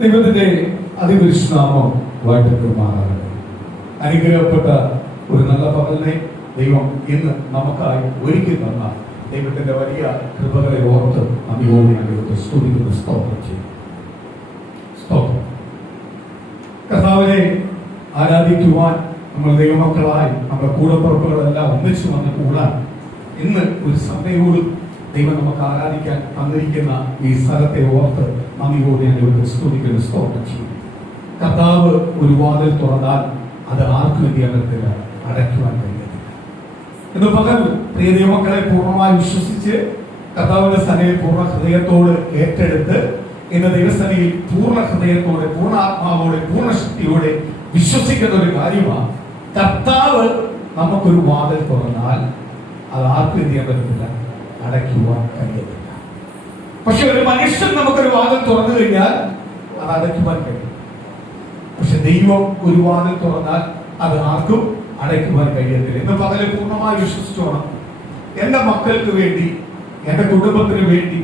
ദൈവത്തിന്റെ അതിപരിശുദ്ധനാമം വാഴ്ത്തപ്പെടുമാറാകട്ടെ. അനുഗ്രഹപ്പെട്ട ഒരു നല്ല പകലിനെ ദൈവം ഇന്ന് നമുക്കായി ഒരുക്കി തന്ന ദൈവത്തിന്റെ വലിയ കൃപകളെ ഓർത്ത് നന്ദിയോടെ ദൈവത്തെ സ്തുതിക്കുന്ന സ്തോത്രം ചെയ്യും. സ്തോത്രം. കർത്താവിനെ ആരാധിക്കുവാൻ നമ്മൾ ദൈവമക്കളായി നമ്മുടെ കൂടപ്പുറപ്പുകളെല്ലാം ഒന്നിച്ചു വന്ന് കൂടാൻ ഇന്ന് ഒരു സമയത്തോടും ദൈവം നമുക്ക് ആരാധിക്കാൻ തന്നിരിക്കുന്ന ഈ സ്ഥലത്തെ ഓർത്ത് നന്ദിയോടെ ദൈവത്തെ സ്തുതിക്കുന്ന സ്തോത്രം ചെയ്യും. കർത്താവ് ഒരു വാതിൽ തുറന്നാൽ അത് ആർക്കും വ്യതിയാനത്തിന് അടയ്ക്കുവാൻ കഴിയത്തില്ല. ഇന്ന് പകൽ പ്രിയ ദൈവമക്കളെ പൂർണ്ണമായി വിശ്വസിച്ച് കർത്താവിന്റെ സന്നിധിയിൽ പൂർണ്ണ ഹൃദയത്തോട് ഏറ്റെടുത്ത് ഇന്ന് ദൈവസന്നിധിയിൽ പൂർണ്ണ ഹൃദയത്തോടെ, പൂർണ്ണ ആത്മാവോടെ, പൂർണ്ണ ശക്തിയോടെ വിശ്വസിക്കുന്ന ഒരു കാര്യമാണ്. കർത്താവ് നമുക്കൊരു വാതിൽ തുറന്നാൽ അത് ആർക്കും എന്ത് ചെയ്യാൻ പറ്റത്തില്ല, അടയ്ക്കുവാൻ കഴിയത്തില്ല. പക്ഷെ ഒരു മനുഷ്യൻ നമുക്കൊരു വാതിൽ തുറന്നു കഴിഞ്ഞാൽ അത് അടയ്ക്കുവാൻ കഴിയും. പക്ഷെ ദൈവം ഒരു വാതിൽ തുറന്നാൽ അത് ആർക്കും അടയ്ക്കുവാൻ കഴിയത്തില്ല. ഇന്ന് പകല് പൂർണ്ണമായി വിശ്വസിച്ചോണം. എന്റെ മക്കൾക്ക് വേണ്ടി, എന്റെ കുടുംബത്തിന് വേണ്ടി,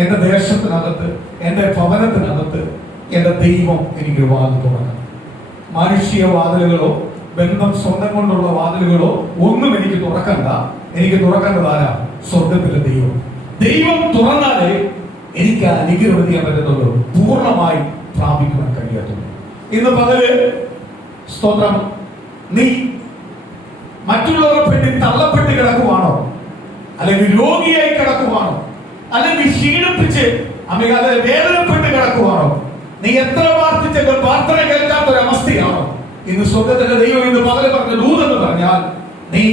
എന്റെ ദേശത്തിനകത്ത്, എന്റെ ഭവനത്തിനകത്ത് എന്റെ ദൈവം എനിക്കൊരു വാതിൽ തുറക്കണം. മാനുഷിക വാതിലുകളോ ബന്ധം സ്വന്തം കൊണ്ടുള്ള വാതിലുകളോ ഒന്നും എനിക്ക് തുറക്കണ്ട. എനിക്ക് തുറക്കേണ്ടതാരാ? സ്വർഗത്തിലെ ദൈവം. ദൈവം തുറന്നാലേ എനിക്ക് അനുഗ്രഹം ചെയ്യാൻ പറ്റത്തുള്ളൂ, പൂർണ്ണമായി പ്രാപിക്കുവാൻ കഴിയാത്തുള്ളൂ. ഇന്ന് പകല് സ്തോത്രം, നീ മറ്റുള്ളവരുടെ പെട്ടി തള്ളപ്പെട്ട് കിടക്കുവാണോ, അല്ലെങ്കിൽ രോഗിയായി കിടക്കുവാണോ, അല്ലെങ്കിൽ ക്ഷീണിപ്പിച്ച് അമികാതെ വേദനപ്പെട്ട് കിടക്കുവാണോ, നീ എത്ര പ്രാർത്ഥിച്ചെങ്കിൽ പ്രാർത്ഥന കേൾക്കാത്ത ഒരു അവസ്ഥയാണോ? ഇന്ന് സ്വർഗത്തിന്റെ ദൈവം ഇന്ന് പകല് പറഞ്ഞ ദൂതെന്ന് പറഞ്ഞാൽ, നീ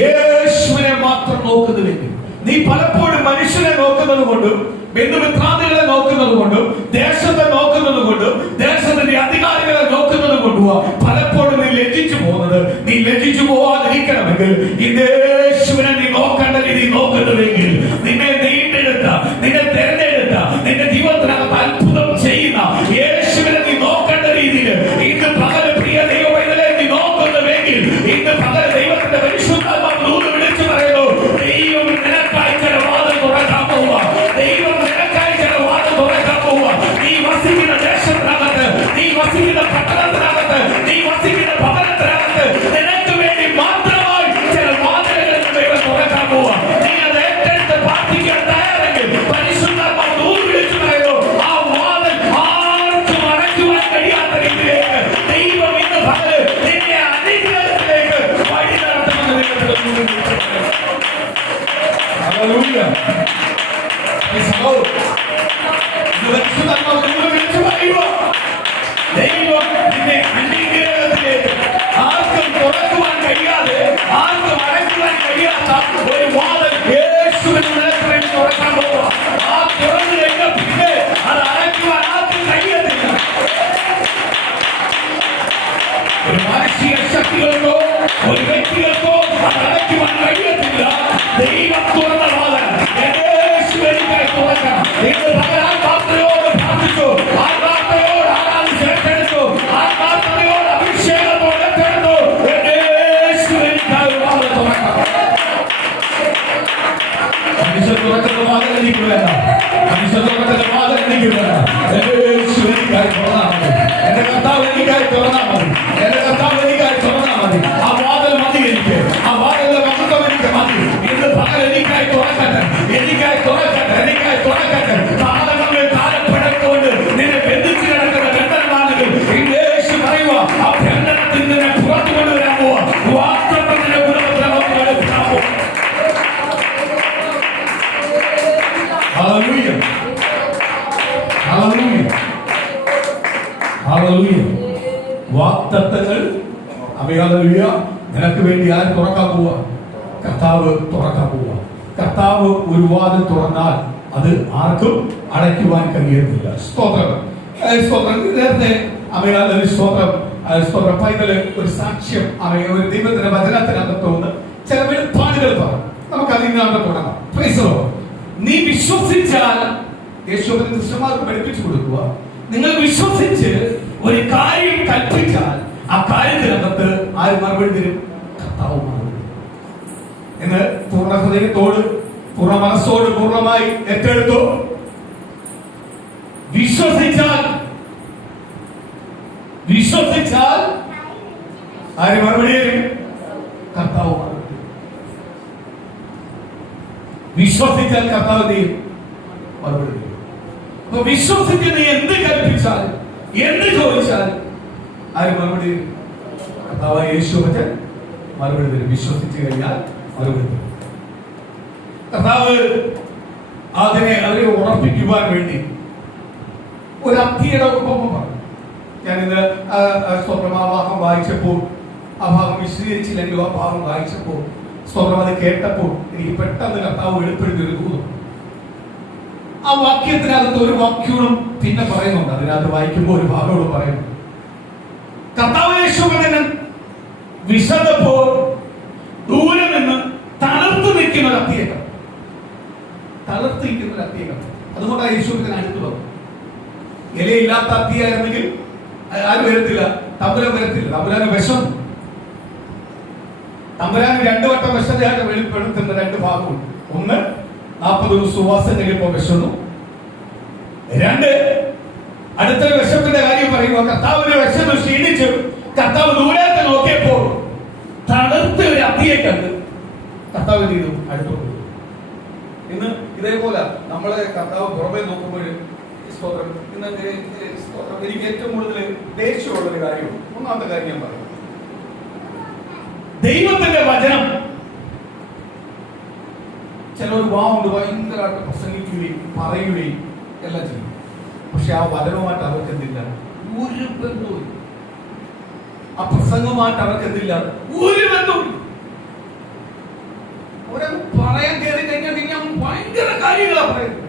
യേശുവിനെ മാത്രം നോക്കുന്നുവെങ്കിൽ, നീ പലപ്പോഴും മനുഷ്യനെ നോക്കുന്നത് കൊണ്ടും ബന്ധുമിത്രാദികളെ നോക്കുന്നത് കൊണ്ടും ദേശത്തെ നോക്കുന്നത് കൊണ്ടും ദേശത്തിന്റെ അധികാരികളെ നോക്കുന്നത് കൊണ്ടുവാ പലപ്പോഴും നീ ലജ്ജിച്ചു പോകുന്നത്. നീ ലജ്ജിച്ചു പോവാതിരിക്കണമെങ്കിൽ ഇന്ന് യേശുവിനെ നീ നോക്കേണ്ട രീതി നോക്കുന്നുവെങ്കിൽ, നിന്നെ വീണ്ടെടുത്ത, നിന്നെ തെരഞ്ഞെടുത്ത, നിന്റെ ജീവിതത്തിനകത്ത് അത്ഭുതം ചെയ്യുന്ന യേശുവിനെ നീ നോക്കേണ്ട രീതിയിൽ ഇന്ന് പകല് പ്രിയ ദൈവവൈതലെ നീ നോക്കുന്നുവെങ്കിൽ, ഇന്ന് പകല് ദൈവത്തിന്റെ പരിശുദ്ധാത്മാവ് ദൂത് വിളിച്ചു പറയുന്നു, ദൈവം നിനക്കായി ചില വാതിൽ തുറക്കാൻ പോവുക. ദൈവം നിനക്കായി ചില വാതിൽ തുറക്കാൻ പോവുക. നീ വസിക്കുന്ന ദേശത്തിനകത്ത്, നീ വസിക്കുന്ന പട്ടണത്തിനകത്ത്, നീ വസിക്കുന്ന ഭവനത്തിനകത്ത് നിനക്ക് വേണ്ടി മാത്രമായി ചില വാതിലുകൾ ദൈവം തുറക്കാൻ പോവുക. നീ അത് ഏറ്റെടുത്ത് പ്രാർത്ഥിക്കാൻ തയ്യാറെങ്കിൽ പരിശുദ്ധാത്മാവ് ദൂത് വിളിച്ചു പറയുന്നു, ആ വാതിൽ ആർക്കും അടയ്ക്കുവാൻ കഴിയാത്ത രീതിയിലേക്ക് ദൈവം ഇന്ന് പകല് നിന്നെ അനുഗ്രഹത്തിലേക്ക് വഴി നടത്തുമെന്ന് ഹല്ലേലൂയ. ദൈവം നിന്നെ അനുഗ്രഹത്തിലേക്ക്, ആർക്കും തുറക്കുവാൻ കഴിയാതെ, ആർക്കും അടയ്ക്കുവാൻ കഴിയാത്ത ഒരു വാതിൽ യേശുവിന്റെ നിനക്ക് വേണ്ടി തുറക്കാൻ പോവുക. ആ തുറന്നു കഴിഞ്ഞാൽ പിന്നെ അത് അടയ്ക്കുവാൻ ആർക്കും കഴിയത്തില്ല. ഒരു മാനസിക ശക്തികൾക്കോ ഒരു വ്യക്തികൾക്കോ അത് അടയ്ക്കുവാൻ കഴിയത്തില്ല. ദൈവം തുറന്ന വാതിൽ യേശുവിനായി തുറക്കണം. ഇന്ന് പകൽ ആത്മാർത്ഥതയോട് പ്രാർത്ഥിച്ചു, ആത്മാർത്ഥതയോട് ആരാധിച്ച് ഏറ്റെടുത്തു, ആത്മാർത്ഥതയോട് അഭിഷേകത്തോടെ ഏറ്റെടുത്തു, യേശുവിനായി വാതിൽ തുറക്കണം. മനുഷ്യൻ തുറക്കുന്ന വാതിൽ എനിക്ക് വേണം, മനുഷ്യൻ തുറക്കുന്ന വാതിൽ എനിക്ക് വേണം. യേശുവിനായി തുറന്നാൽ മതി. എന്റെ കർത്താവ് എനിക്കായി തുറന്നാൽ മതി. എന്റെ കർത്താവ് എനിക്കായി തുറന്നാൽ മതി. ആ വാതിൽ മതി എനിക്ക്, ആ വാതിലിന്റെ മഹത്വം എനിക്ക് മതി. ഇന്ന് പകൽ എനിക്കായി തുറക്കട്ടെ, എനിക്കായി തുറക്കട്ടെ, എനിക്കായി തുറക്കട്ടെ. താളങ്ങളിൽ താരപ്പെടക്കൊണ്ട് നിന്നെ ബന്ധിച്ചു കിടക്കുന്ന ബന്ധനമാണെങ്കിൽ യേശു പറയുക, ആ ബന്ധനത്തിൽ നിന്നെ പുറത്തു കൊണ്ടുവരാൻ പോവാ. വാസ്തവത്തിന്റെ കുടുംബത്തിലെ എടുക്കാൻ പോവാ. Hallelujah, hallelujah, hallelujah. വാഗ്ദത്തങ്ങൾ ഹല്ലേലൂയ നിനക്ക് വേണ്ടി ആര് തുറക്കാൻ പോവാ? കർത്താവ് തുറക്കാൻ പോവാ. കർത്താവ് ഒരു വാതിൽ തുറന്നാൽ അത് ആർക്കും അടയ്ക്കുവാൻ കഴിയത്തില്ല. സ്തോത്രം, സ്തോത്രം. നേരത്തെ അമയാതൊരു സ്തോത്രം, സ്തോത്രം പൈതല് ഒരു സാക്ഷ്യം ഒരു ദൈവത്തിന്റെ വചനത്തിനകത്തോന്ന് ചില വെളിപ്പാടുകൾ പറഞ്ഞു. നമുക്ക് അതിൽ നിന്ന് തുടങ്ങാം. Praise the Lord. നീ വിശ്വസിച്ചാൽ, യേശുവിന്റെ ശിഷ്യന്മാർക്ക് പഠിപ്പിച്ചു കൊടുക്കുക, നിങ്ങൾ വിശ്വസിച്ച് ഒരു കാര്യം കൽപ്പിച്ചാൽ ആ കാര്യത്തിനകത്ത് ആര് മറുപടി തരും? കർത്താവ് മറുപടി. എന്ന് പൂർണ്ണ ഹൃദയത്തോട്, പൂർണ്ണ മനസ്സോട് പൂർണ്ണമായി ഏറ്റെടുത്തു. വിശ്വസിച്ചാൽ വിശ്വസിച്ചാൽ ആര് മറുപടി തരും? കർത്താവ് മറുപടി. വിശ്വസിച്ചാൽ കർത്താവ് ചെയ്യും മറുപടി തരും. അപ്പൊ വിശ്വസിച്ച് നീ എന്ത് കൽപ്പിച്ചാൽ എന്ത് ചോദിച്ചാൽ ആര് മറുപടി തരും? കർത്താവ് യേശു മറുപടി തരും. വിശ്വസിച്ച് കഴിഞ്ഞാൽ മറുപടി തരും. കർത്താവ് അവരെ ഉറപ്പിക്കുവാൻ വേണ്ടി ഒരു അത്തിയുടെ ഉപമ പറഞ്ഞു. ഞാനിന്ന് സ്വപ്രമാവാഹം വായിച്ചപ്പോൾ ആ ഭാഗം വിശദീകരിച്ചില്ലെങ്കിലും ആ ഭാഗം വായിച്ചപ്പോൾ സ്വപ്നം അത് കേട്ടപ്പോൾ എനിക്ക് പെട്ടെന്ന് കർത്താവ് വെളിപ്പെടുത്തി ഒരു തോന്നും. ആ വാക്യത്തിനകത്ത് ഒരു വാക്യവും പിന്നെ പറയുന്നുണ്ട്. അതിനകത്ത് വായിക്കുമ്പോൾ ഒരു ഭാഗത്തോട് പറയുന്നു. കർത്താവ് യേശുവിനെ വിശന്നപ്പോൾ ദൂരെ നിന്ന് തളർത്ത് നിൽക്കുന്ന ഒരു അത്തിയെ കണ്ടു. തളർത്ത് നിൽക്കുന്ന ഒരു അത്തിയെ കണ്ടു. അതുകൊണ്ടാണ് യേശുവിനെ അടുത്ത് വന്നു. ഇലയില്ലാത്ത അത്തിയായിരുന്നെങ്കിൽ ആരും വരത്തില്ല, തമ്പുരാൻ വരത്തില്ല. തമ്പുരാന് വിഷം. തമ്പുരാന് 2 വട്ടം വിശദമായിട്ട് വെളിപ്പെടുത്തുന്ന 2 ഭാഗമുണ്ട്. ഒന്ന് 40 ദിവസം ഉപവാസം കഴിയുമ്പോൾ വിശന്നു. 2 അടുത്തൊരു വിശപ്പിന്റെ കാര്യം പറയുമ്പോൾ കർത്താവിന്റെ വിശന്ന് ക്ഷീണിച്ചു കർത്താവ് ദൂരത്തെ നോക്കിയപ്പോൾ തണുത്ത ഒരു അത്തിയെ കണ്ട് കർത്താവ് എന്ത് ചെയ്തു? അടുത്തോട്ട്. ഇന്ന് ഇതേപോലെ നമ്മളെ കർത്താവ് പുറമെ നോക്കുമ്പോൾ എനിക്ക് ഏറ്റവും കൂടുതൽ ദേഷ്യമുള്ള ഒരു കാര്യമാണ്. ഒന്നാമത്തെ കാര്യം ഞാൻ പറയും, ദൈവത്തിന്റെ വചനം ചിലർ വാവുണ്ട് ഭയങ്കരമായിട്ട് പ്രസംഗിക്കുകയും പറയുകയും എല്ലാം ചെയ്യും. പക്ഷെ ആ വചനവുമായിട്ട് അവർക്ക് എന്തില്ല? ഒരു ബന്ധവും. ആ പ്രസംഗമായിട്ട് അവർക്ക് എന്തില്ല? ഒരു ബന്ധവും. അവരങ്ങ് പറയാൻ കയറി കഴിഞ്ഞാൽ പിന്നെ ഭയങ്കര കാര്യങ്ങളാണ് പറയുന്നത്.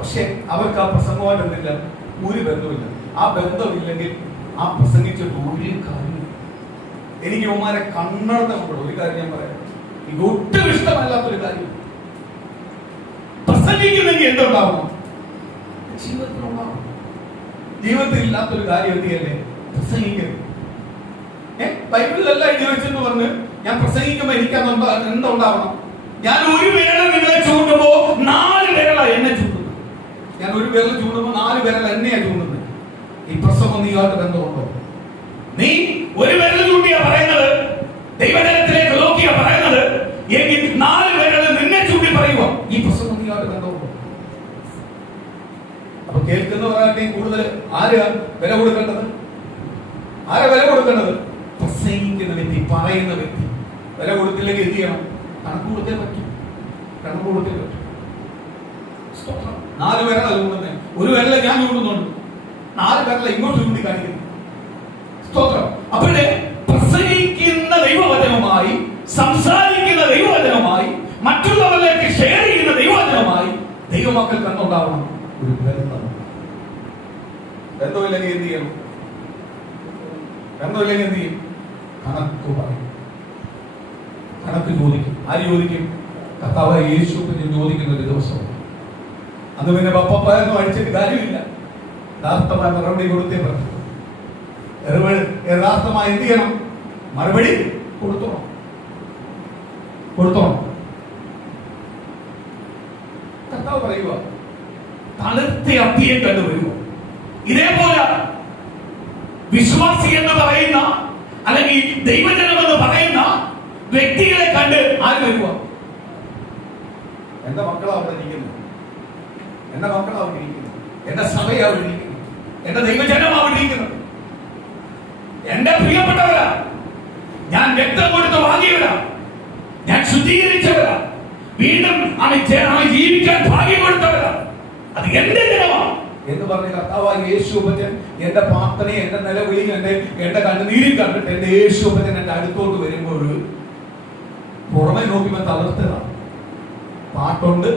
പക്ഷെ അവർക്ക് ആ പ്രസംഗമായിട്ട് എന്തില്ല? ഒരു ബന്ധമില്ല. ആ ബന്ധമില്ലെങ്കിൽ ആ പ്രസംഗിച്ചിട്ട് ഒരു കാര്യം. എനിക്ക് യുവമാരെ കണ്ണടത്തുമ്പോൾ ഒരു കാര്യം ഞാൻ പറയാം, എനിക്ക് ഒട്ടും ഇഷ്ടമല്ലാത്തൊരു കാര്യം. പ്രസംഗിക്കുന്നെങ്കിൽ എന്തുണ്ടാവണം? ജീവിതത്തിലുണ്ടാവണം. ജീവിതത്തിൽ ഇല്ലാത്തൊരു കാര്യം എന്തിയല്ലേ? പ്രസംഗിക്കരുത്. ബൈബിളിലെല്ലാം എഴുതി വെച്ചെന്ന് പറഞ്ഞ് ഞാൻ പ്രസംഗിക്കുമ്പോ എനിക്ക് എന്തുണ്ടാവണം? ഞാൻ ഒരു വേള നിങ്ങളെ ചൂണ്ടുമ്പോ 4 വിരല എന്നെ ചൂണ്ടുന്നു. ഞാൻ ഒരു വിരൽ ചൂണ്ടുമ്പോ 4 വിരൽ എന്നെയാ ചൂണ്ടുന്നത്. ഈ പ്രസംഗം നീയായിട്ട് ബന്ധമുണ്ടോ? നീ ഒരു വിരൽ ചൂണ്ടിയാ പറയുന്നത്, ദൈവജനത്തിലേക്ക് നോക്കിയാ പറയുന്നത്, എങ്കിൽ 4 വിരൽ നിന്നെ ചൂണ്ടി പറയുക. ഈ പ്രസംഗം നീയായിട്ട് ബന്ധമുണ്ടോ? അപ്പൊ കേൾക്കുന്നവരായിട്ടും കൂടുതൽ ആരാ വില കൊടുക്കേണ്ടത്? ആരാ വില കൊടുക്കേണ്ടത്? പ്രസംഗിക്കുന്ന വ്യക്തി, പറയുന്ന വ്യക്തി. വില കൊടുത്തില്ലെങ്കിൽ എന്ത് ചെയ്യണം? കണക്ക് കൊടുത്തേ പറ്റും. കണക്ക് കൊടുത്തേ പറ്റും. 4 വിരല ചൂണ്ടുന്നേ, ഒരു വിരല ഞാൻ ചൂണ്ടുന്നുണ്ട്, 4 വിരല ഇങ്ങോട്ട് ചൂണ്ടി കാണിക്കുന്നു. സ്തോത്രം. അപ്പോഴേ പ്രസംഗിക്കുന്ന ദൈവവചനവുമായി, സംസാരിക്കുന്ന ദൈവവചനവുമായി, മറ്റുള്ളവരിലേക്ക് ഷെയർ ചെയ്യുന്ന ദൈവവചനവുമായി ദൈവമക്കൾ കണ്ടുണ്ടാവണം ഒരു ബന്ധം. ബന്ധമില്ലെങ്കിൽ എന്ത് ചെയ്യണം? ബന്ധമില്ലെങ്കിൽ എന്ത് ചെയ്യും? കണക്ക് പറയും, കണക്ക് ചോദിക്കും. ആര് ചോദിക്കും? കർത്താവ് യേശു ചോദിക്കുന്ന ഒരു ദിവസം. അത് പിന്നെ പപ്പയൊന്നും അടിച്ചിട്ട് കാര്യമില്ല. യഥാർത്ഥമായ മറുപടി കൊടുത്തേ പറ്റും. യഥാർത്ഥമായി എന്ത് ചെയ്യണം? മറുപടി കൊടുത്തോണം. കർത്താവ് പറയുക, തണുത്ത അത്തിയെ കണ്ടു വരുമോ? ഇതേപോലെ വിശ്വാസി എന്ന് പറയുന്ന അല്ലെങ്കിൽ ദൈവജനം എന്ന് പറയുന്ന വ്യക്തികളെ കണ്ട് ആര് വരുക? എന്റെ മക്കളാ അവിടെ ഇരിക്കുന്നത്, എന്റെ മക്കളാ അവിടെ ഇരിക്കുന്നത്, എന്റെ സഭയാ അവിടെ ഇരിക്കുന്നത്, എന്റെ ദൈവജനം അവിടെ ഇരിക്കുന്നത്, എന്റെ പ്രിയപ്പെട്ടവരാ, ഞാൻ രക്തം കൊടുത്ത് വാങ്ങിയവരാ, ഞാൻ ശുദ്ധീകരിച്ചവരാ, വീണ്ടും അവൻ ജീവിക്കാൻ ഭാഗ്യം കൊടുത്തവരാ, അത് എന്റെ ജനമാണ് എന്ന് പറഞ്ഞ കർത്താവായ യേശുഭജൻ എന്റെ പ്രാർത്ഥനയും എന്റെ നിലവിളിയും എന്റെ കണ്ണുനീരും കണ്ടിട്ട് എന്റെ യേശുഭജൻ എന്റെ അടുത്തോട്ട് വരുമ്പോൾ പുറമെ നോക്കുമ്പോൾ തളർത്തതാണ്. പാട്ടുണ്ട്,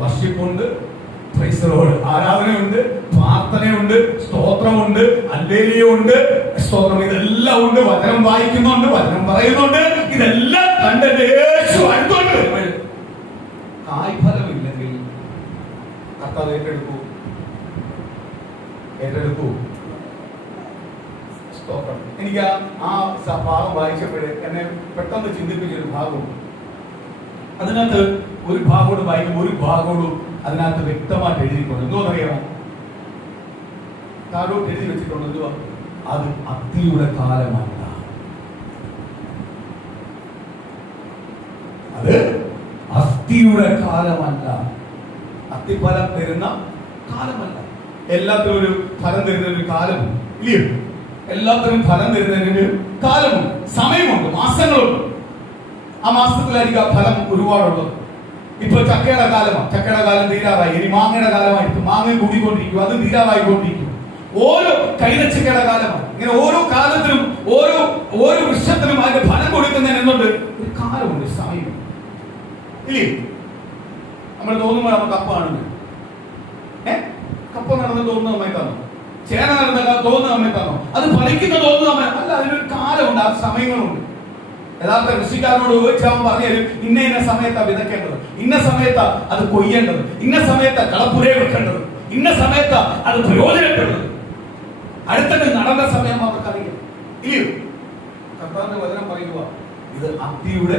വർഷിപ്പുണ്ട്, ആരാധനയുണ്ട്, പ്രാർത്ഥനയുണ്ട്, സ്തോത്രമുണ്ട്, ഹല്ലേലൂയയുണ്ട്, സ്തോത്രം, ഇതെല്ലാം ഉണ്ട്. വചനം വായിക്കുന്നുണ്ട്, വചനം പറയുന്നുണ്ട്. ഇതെല്ലാം കണ്ട് യേശു അടുത്തോട്ട് വരുമ്പോൾ കായ്ഫലമില്ലെങ്കിൽ കർത്താവ് ഏറ്റെടുക്കൂ. സ്തോത്രം. എനിക്ക് ആ ഭാഗം വായിച്ചപ്പോഴേ എന്നെ പെട്ടെന്ന് ചിന്തിപ്പിച്ചൊരു ഭാഗമുണ്ട്. അതിനകത്ത് ഒരു ഭാഗോട് വായിക്കുമ്പോൾ ഒരു ഭാഗോടും അതിനകത്ത് വ്യക്തമായിട്ട് എഴുതിയിട്ടുണ്ട്. എന്തോന്നറിയാമോ? താഴോട്ട് എഴുതി വെച്ചിട്ടുണ്ട്. എന്തുവാ? അത് അത്തിയുടെ കാലമല്ല. അത് അത്തിയുടെ കാലമല്ല. അത്തിഫലം തരുന്ന കാലമല്ല. എല്ലാത്തിനും ഒരു ഫലം തരുന്ന ഒരു കാലമുണ്ട്, ഇല്ലയോ? എല്ലാത്തിനും ഫലം തരുന്നതിന് കാലമുണ്ട്, സമയമുണ്ട്, മാസങ്ങളുണ്ട്. ആ മാസത്തിലായിരിക്കും ആ ഫലം ഒരുപാടുള്ളത്. ഇപ്പൊ ചക്കയുടെ കാലമാണ്, ചക്കയുടെ കാലം തീരാറായി. ഇനി മാങ്ങയുടെ കാലമായിട്ട് മാങ്ങ കൂടിക്കൊണ്ടിരിക്കും, അത് തീരാറായിക്കൊണ്ടിരിക്കും. ഓരോ കൈതച്ചക്കയുടെ കാലമാണ്. ഇങ്ങനെ ഓരോ കാലത്തിനും ഓരോ വൃക്ഷത്തിനും അതിന്റെ ഫലം കൊടുക്കുന്നതിന് എന്നുണ്ട് ഒരു കാലമുണ്ട്, സമയം, ഇല്ലേ? നമ്മൾ തോന്നുമ്പോൾ നമുക്ക് കപ്പ കാണുന്നത്, കപ്പ നടന്ന് തോന്നുന്ന സമയത്താണോ? ചേന നടന്ന തോന്നുന്ന സമയത്താണോ? അത് ഫലിക്കുന്ന തോന്നുന്ന സമയം അല്ല. അതിനൊരു കാലമുണ്ട്, ആ സമയങ്ങളുണ്ട്. യഥാർത്ഥ കൃഷിക്കാരനോട് ചോദിച്ചാൽ അവൻ പറഞ്ഞാലും ഇന്ന ഇന്ന സമയത്താണ് വിതയ്ക്കേണ്ടത്, ഇന്ന സമയത്താണ് അത് കൊയ്യേണ്ടത്, ഇന്ന സമയത്താണ് കളപ്പുരയെ വെക്കേണ്ടത്, ഇന്ന സമയത്താണ് അത് പ്രയോജനപ്പെടുന്നത്. അടുത്തിട്ട് നടന്ന സമയം അവർക്കറിയാം, ഇല്ലയോ? കർത്താവിന്റെ വചനം പറയുക, ഇത് അത്തിയുടെ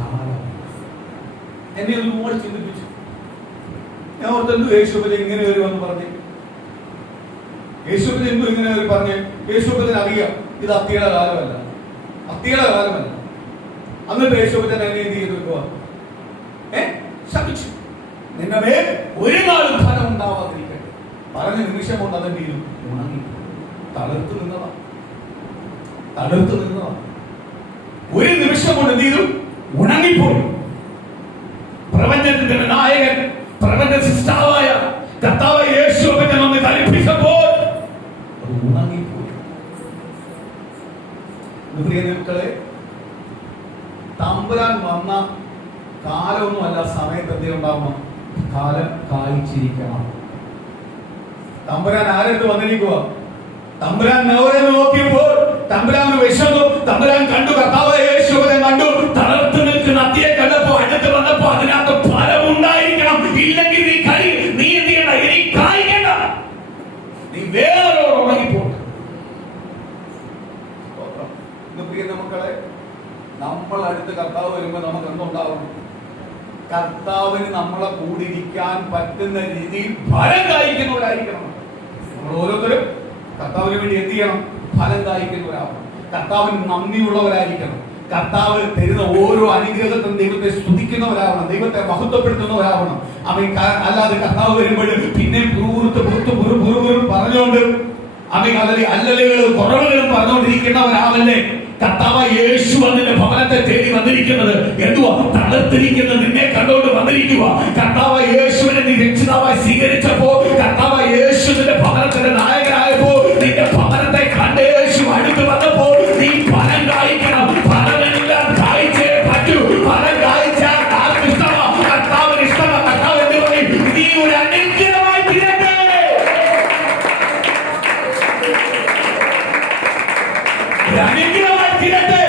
കാലം. എന്നെ ഒരുപാട് ചിന്തിപ്പിച്ചു. ഞാൻ ഓർത്തെന്തു യേശുവിനെ ഇങ്ങനെ വരുമെന്ന് പറഞ്ഞു. യേശുവിനെ എന്തു ഇങ്ങനെ പറഞ്ഞ്? യേശുവിനെ അറിയാം ഇത് അത്തിയുടെ കാലമല്ല, അത്തിയുടെ കാലമല്ല. എന്നിട്ട് യേശുവിനെ എന്നെ എന്ത് ചെയ്ത് വെക്കുക? ശപിച്ചു. നിന്റെ മേൽ ഒരു നാളും ഫലം ഉണ്ടാവാതിരിക്കട്ടെ പറഞ്ഞ നിമിഷം കൊണ്ട് അതെന്ത് ചെയ്തു? ഉണങ്ങി, തളർത്തു നിന്നതാ, തളർത്തു നിന്നതാ. ഒരു നിമിഷം കൊണ്ട് എന്ത് ചെയ്തു? ഉണങ്ങിപ്പോയി. പ്രപഞ്ചത്തിന്റെ നായകൻ, പ്രപഞ്ച സൃഷ്ടാവായ കർത്താവ് യേശുവിനെ ഒന്ന് കൽപ്പിച്ചപ്പോൾ അത് ഉണങ്ങിപ്പോയി. മക്കളെ, തമ്പുരാൻ വന്ന കാലമൊന്നുമല്ല, സമയത്ത് എന്തിനുണ്ടാവണം? കാലം കായ്ച്ചിരിക്കണം. തമ്പുരാൻ ആരെടുത്ത് വന്നിരിക്കുക? തമ്പുരാൻ നോക്കിയപ്പോൾ തമ്പുരാൻ വിശന്നു. തമ്പുരാൻ കണ്ടു, കർത്താവ് യേശുവിനെ കണ്ടു. തളർത്ത് നിൽക്കുന്ന അത്തിയെ കണ്ടപ്പോ അടുത്ത് വന്നപ്പോ അതിനകത്ത് ഫലമുണ്ടായിരിക്കണം. ഇല്ലെങ്കിൽ നീ എന്ത് ചെയ്യണ്ട? ഇനി കായ്ക്കണ്ട, നീ വേറെ ഉണങ്ങിപ്പോട്ടെ. പ്രിയ മക്കളെ, നമ്മൾ അടുത്ത് കർത്താവ് വരുമ്പോ നമുക്ക് എന്തുണ്ടാവണം? കർത്താവിന് നമ്മളെ കൂടിരിക്കാൻ പറ്റുന്ന രീതിയിൽ ഫലം കായ്ക്കുന്നവരായിരിക്കണം. നമ്മൾ ഓരോരുത്തരും കർത്താവിന് വേണ്ടി എന്ത് ചെയ്യണം? ഫലം കായ്ക്കുന്നവരാവണം. കർത്താവിന് നന്ദിയുള്ളവരായിരിക്കണം. കർത്താവ് തരുന്ന ഓരോ അനുഗ്രഹത്തിനും ദൈവത്തെ സ്തുതിക്കുന്നവരാവണം, ദൈവത്തെ മഹത്വപ്പെടുത്തുന്നവരാവണം. അവൻ അല്ലാതെ കർത്താവ് വരുമ്പോൾ പിന്നെ പറഞ്ഞുകൊണ്ട് അവൻ അല്ലലുകളും കുറവുകളും പറഞ്ഞുകൊണ്ടിരിക്കുന്നവരാവല്ലേ. കർത്താവ് യേശു അതിന്റെ ഭവനത്തെ തേടി വന്നിരിക്കുന്നത് എന്തുവാ? തളർത്തിരിക്കുന്ന നിന്നെ കണ്ടുകൊണ്ട് വന്നിരിക്കുക. കർത്താവ് യേശുവിനെ നീ രക്ഷിതാവായി സ്വീകരിച്ചപ്പോ, കർത്താവ് യേശുവിന്റെ ഭവനത്തിന്റെ നായകനായപ്പോ, നിന്റെ ഭവനത്തെ കണ്ട് യേശു അടുത്ത് വന്നപ്പോൾ നീ ഫലം കായ്ക്കണം. ഫലമെല്ലാം കായ്ച്ചേ പറ്റൂ. ഫലം കായ്ച്ചാൽ ആർക്കും ഇഷ്ടമാ? കർത്താവിന് ഇഷ്ടമാ. കർത്താവ് എന്ത് പറയും? നീ ഒരു അനുഗ്രഹമായി തീരട്ടെ. അനുഗ്രഹമായി തീരട്ടെ.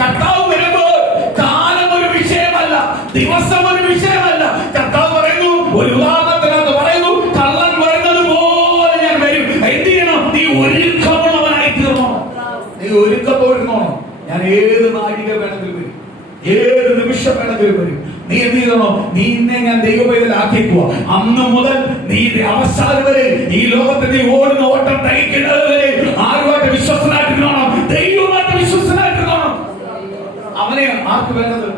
കർത്താവ് വരുമ്പോൾ കാലം ഒരു വിഷയമല്ല, ദിവസം ഒരു വിഷയമല്ല. കർത്താവ് പറയുന്നു, ഒരു ഉദാഹരണത്തിനകത്ത് പറയുന്നു, കള്ളൻ വരുന്നത് പോലെ ഞാൻ വരും. എന്ത് ചെയ്യണം? നീ ഒരുക്കമുള്ളവനായി തീർന്നോണം. നീ ഒരുക്കത്തോടിരുന്നോണം. ഞാൻ ഏത് നാഴിക വേണമെങ്കിലും വരും, ഏത് നിമിഷം വേണമെങ്കിലും വരും. നീ എന്ത് ചെയ്യണോ? നീ ഇന്നെ ഞാൻ ദൈവപൈതലാക്കിക്കുക. അന്ന് മുതൽ നീ അവസാനം വരെ ഈ ലോകത്തെ നീ ഓടുന്ന ഓട്ടം തയ്ക്കുന്നത് വരെ ആരുമായിട്ട് വിശ്വസനായിട്ടിരുന്നോണം? ദൈവമായിട്ട് വിശ്വസനായിട്ടിരുന്നോണം. അവനെ ആർക്ക് വേണ്ടത്?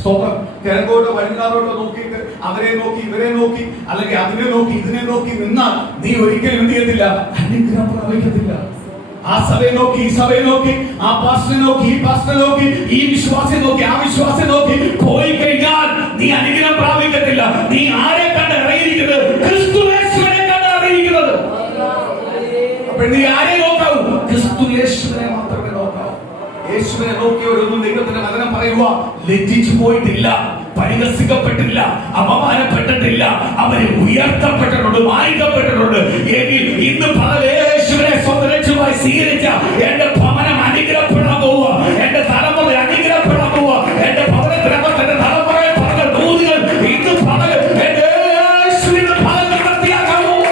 സ്തോത്രം. കിഴക്കോട്ടോ പടിഞ്ഞാറോട്ടോ നോക്കിയിട്ട് അവരെ നോക്കി ഇവരെ നോക്കി അല്ലെങ്കിൽ അതിനെ നോക്കി ഇതിനെ നോക്കി നിന്നാൽ നീ ഒരിക്കലും എന്ത് ചെയ്യത്തില്ല? അനുഗ്രഹം പ്രാപിക്കത്തില്ല. ആ സഭയെ നോക്കി ഈ സഭയെ നോക്കി, ആ പാസ്റ്ററെ നോക്കി ഈ പാസ്റ്ററെ നോക്കി, ഈ വിശ്വാസം നോക്കി ആ വിശ്വാസം നോക്കി പോയി കഴിഞ്ഞാൽ നീ അനുഗ്രഹം പ്രാപിക്കത്തില്ല. നീ ആരെ കണ്ട് ഇറങ്ങിയിരിക്കുന്നത്? ക്രിസ്തു യേശുവിനെ കണ്ട് ഇറങ്ങിയിരിക്കുന്നത്. അപ്പോൾ നീ ആരെ നോക്കാവൂ? ക്രിസ്തു യേശുവിനെ മാത്രമേ നോക്കാവൂ. യേശുവിനെ നോക്കിയവരൊന്നും ദൈവത്തിന്റെ വചനം പറയുക ലജ്ജിച്ചു പോയിട്ടില്ല, പരിഹസിക്കപ്പെട്ടില്ല, അപമാനപ്പെട്ടിട്ടില്ല. അവര് ഉയർത്തപ്പെട്ടിട്ടുണ്ട്, മാനിക്കപ്പെട്ടിട്ടുണ്ട്. എങ്കിൽ ഇന്ന് യേശുവിനെ സ്വന്തം രക്ഷമായി സ്വീകരിച്ച എന്റെ ഭവനം അനുഗ്രഹപ്പെടാൻ പോവുക, എന്റെ തലമുറ അനുഗ്രഹപ്പെടാൻ പോവുക. എന്റെ ഭവനത്തിനകത്തിന്റെ തലമുറയെ പറഞ്ഞ ദൂതുകൾ ഇന്ന് പകൽ എന്റെ യേശുവിന്റെ ഫലങ്ങൾ വൃത്തിയാക്കാൻ പോവുക.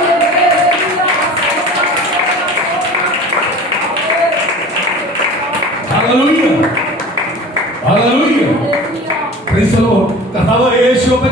Hallelujah, hallelujah. കർത്താവ് യേശുവപ്പ,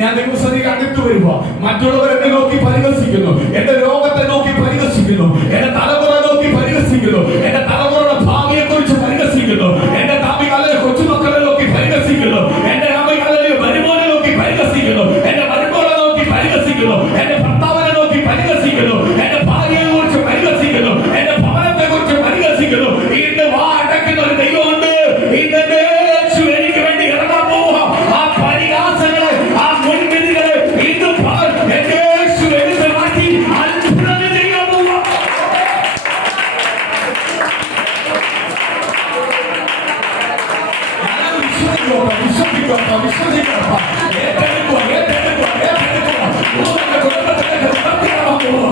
ഞാൻ ദൈവസന്നിധിക്ക് അടുത്ത് വരുക. മറ്റുള്ളവരെന്നെ നോക്കി പരിഹസിക്കുന്നു, എന്റെ രോഗത്തെ നോക്കി പരിഹസിക്കുന്നു, എന്റെ തലമുറ നോക്കി പരിഹസിക്കുന്നു, എന്റെ തലമുറയുടെ ഭാവിയെ കുറിച്ച് പരിഹസിക്കുന്നു, എന്റെ താമികാലെ കൊച്ചുമക്കളെ നോക്കി പരിഹസിക്കുന്നു, എന്റെ താമികാലെ വരുമാനെ നോക്കി പരിഹസിക്കുന്നു, എന്റെ വരുമാനെ നോക്കി പരിഹസിക്കുന്നു, എന്റെ ഭർത്താവിനെ നോക്കി പരിഹസിക്കുന്നു, എന്റെ ഭാര്യയെ കുറിച്ച് പരിഹസിക്കുന്നു, എന്റെ ഭവനത്തെ കുറിച്ച് പരിഹസിക്കുന്നു. ഇന്ന് വാ അടയ്ക്കുന്ന ഒരു ദൈവമുണ്ട്. ഇന്നെ എനിക്ക് വേണ്ടി ഇറങ്ങാൻ പോവുക. ആ പരിഹാസങ്ങളെ, ആ മുൻവിധികളെ ഇന്ന് എന്റെ യേശു എടുത്ത് മാറ്റി അത്ഭുതം ചെയ്യാൻ പോവുക. വിശ്വസിക്കുക, ഏറ്റെടുക്കുക, ഏറ്റെടുക്കുക, ഏറ്റെടുക്കുക. കുടുംബത്തിലേക്ക് നടത്തിയാകുമോ?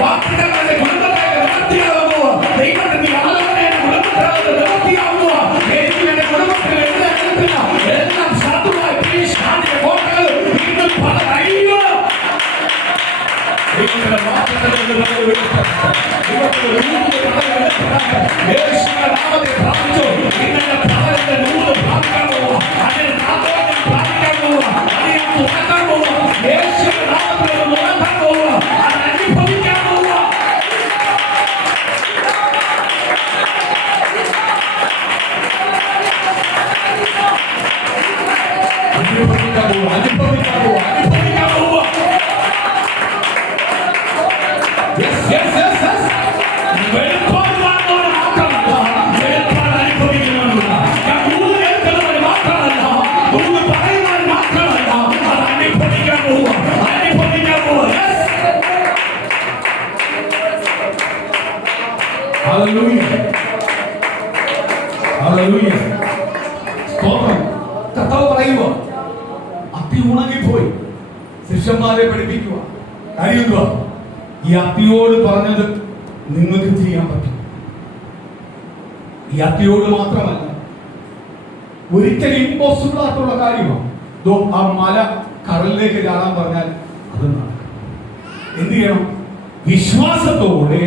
വാക്കുകളുടെ കുടുംബത്തിലേക്ക് നടത്തിയാകുമോ? ദൈവത്തിന്റെ ആലോചനയുടെ കുടുംബത്തിലേക്ക് നടത്തിയാകുമോ? എനിക്ക് എന്റെ കുടുംബത്തിൽ എല്ലാം സാധുവായി ശാന്തിയുടെ കോട്ടകൾ ഇന്ന് പല കഴിയുക. ദൈവത്തിന്റെ വാക്കുകളുടെ യേശുവിന്റെ നാമത്തിൽ പ്രാപിച്ചു. ഇന്നലെ ഭവനത്തിന്റെ നൂറ് പ്രാപിക്കാൻ പോവുക, അതിന് നാമത്തിൽ പ്രാപിക്കാൻ പോവുക, അതിനെ തുറക്കാൻ പോവുക, യേശുവിന്റെ നാമത്തിൽ തുറക്കാൻ പോവുക, അത് അനുഭവിക്കാൻ പോവുക. അനുഭവിക്കാൻ പോവുക, അനുഭവിക്കാൻ പോവുക, അനുഭവിക്കാൻ പോവുക. വെളിപ്പാട് കാണുന്നവന് മാത്രമല്ല, വെളിപ്പാട് അനുഭവിക്കുന്നവനുണ്ട്. ഞാൻ കൂടുതൽ കേൾക്കുന്നവന് മാത്രമല്ല, കൂടുതൽ പറയുന്നവന് മാത്രമല്ല, അത് അനുഭവിക്കാൻ പോവുക, അനുഭവിക്കാൻ പോവുക. Hallelujah, hallelujah. സ്തോത്രം. കർത്താവ് പറയുക, അത്തി ഉണങ്ങിപ്പോയി, ശിഷ്യന്മാരെ പഠിപ്പിക്കുക. കഴിയുക, ഈ അത്തിയോട് പറഞ്ഞത് നിങ്ങൾക്ക് ചെയ്യാൻ പറ്റും. ഈ അത്തിയോട് മാത്രമല്ല, ഒരിക്കലും ഇമ്പോസിബിൾ ആയിട്ടുള്ള കാര്യമാണ്. ആ മല കടലിലേക്ക് ചാടാൻ പറഞ്ഞാൽ അത് നടക്കും. എന്ത് ചെയ്യണം? വിശ്വാസത്തോടെ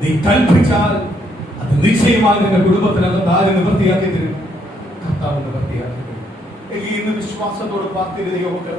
നീ കൽപ്പിച്ചാൽ അത് നിശ്ചയമായി നിന്റെ കുടുംബത്തിനകത്ത് ആര് നിവൃത്തിയാക്കി തരും? കർത്താവ് നിവൃത്തിയാക്കി തരും. ഇന്ന് വിശ്വാസത്തോട് പ്രാർത്ഥിക്കുക.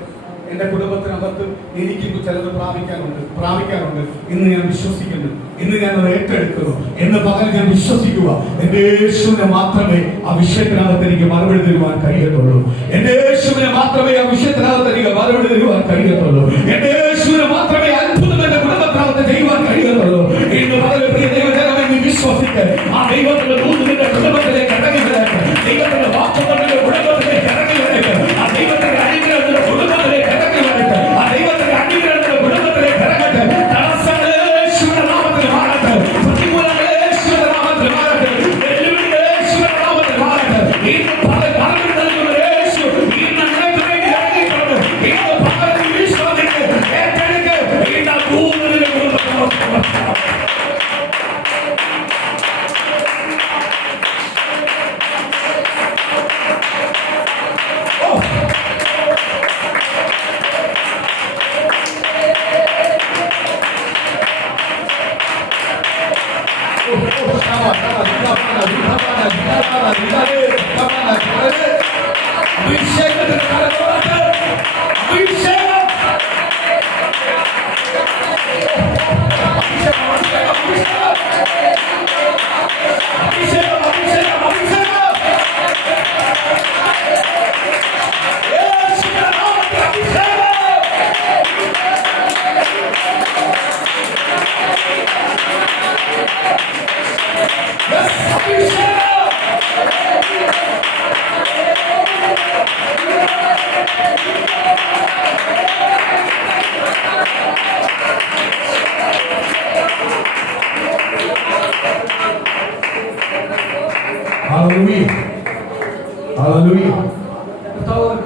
എന്റെ കുടുംബത്തിനകത്ത് എനിക്ക് ചിലത് പ്രാപിക്കാനുണ്ട്. ഇന്ന് ഞാൻ വിശ്വസിക്കുന്നു, ഇന്ന് ഞാൻ അത് ഏറ്റെടുക്കുന്നു. എന്ന് പകൽ ഞാൻ വിശ്വസിക്കുക. എന്റെ യേശുവിനെ മാത്രമേ ആ വിഷയത്തിനകത്ത് എനിക്ക് മറുപടി തരുവാൻ കഴിയത്തുള്ളൂ. എന്റെ യേശുവിനെ മാത്രമേ ആ വിഷയത്തിനകത്ത് എനിക്ക് മറുപടി തരുവാൻ കഴിയത്തുള്ളൂ. എന്റെ യേശുവിനെ മാത്രമേ അത്ഭുതം എന്റെ കുടുംബത്തിനകത്ത് ചെയ്യുവാൻ കഴിയത്തുള്ളൂ. ഇന്ന് പകൽ പ്രിയ ദൈവജനമേ, നീ വിശ്വസിക്ക്. ആ ദൈവത്തിന്റെ ദൂത് നിന്റെ കുടുംബത്തിലേക്ക് ഇറങ്ങി വരട്ടെ. ദൈവത്തിന്റെ വാക്കുകൾ നിന്റെ കുടുംബത്തിലേക്ക് ഇറങ്ങി വരട്ടെ. ആ ദൈവത്തിന്റെ അനുഗ്രഹം നിന്റെ കുടുംബത്തിലേക്ക് ഇറങ്ങി വരട്ടെ. ആ ദൈവത്തിന്റെ അനുഗ്രഹം നിന്റെ കുടുംബത്തിലേക്ക് ഇറങ്ങട്ടെ. തടസ്സങ്ങൾ യേശുവിന്റെ നാമത്തിൽ മാറട്ടെ. പ്രതികൂലങ്ങൾ യേശുവിന്റെ നാമത്തിൽ മാറട്ടെ. വെല്ലുവിളികൾ യേശുവിന്റെ നാമത്തിൽ മാറട്ടെ. ഇന്ന് പകൽ മറുപടി നൽകുന്ന യേശു ഇന്ന് നിനക്ക് വേണ്ടി ഇറങ്ങിയിട്ടുണ്ട്. ഇന്ന് പകൽ നീ വിശ്വസിക്ക്, ഏറ്റെടുക്ക്. ഇന്ന് ദൂത് നിന്റെ കുടുംബത്തിലേക്ക്.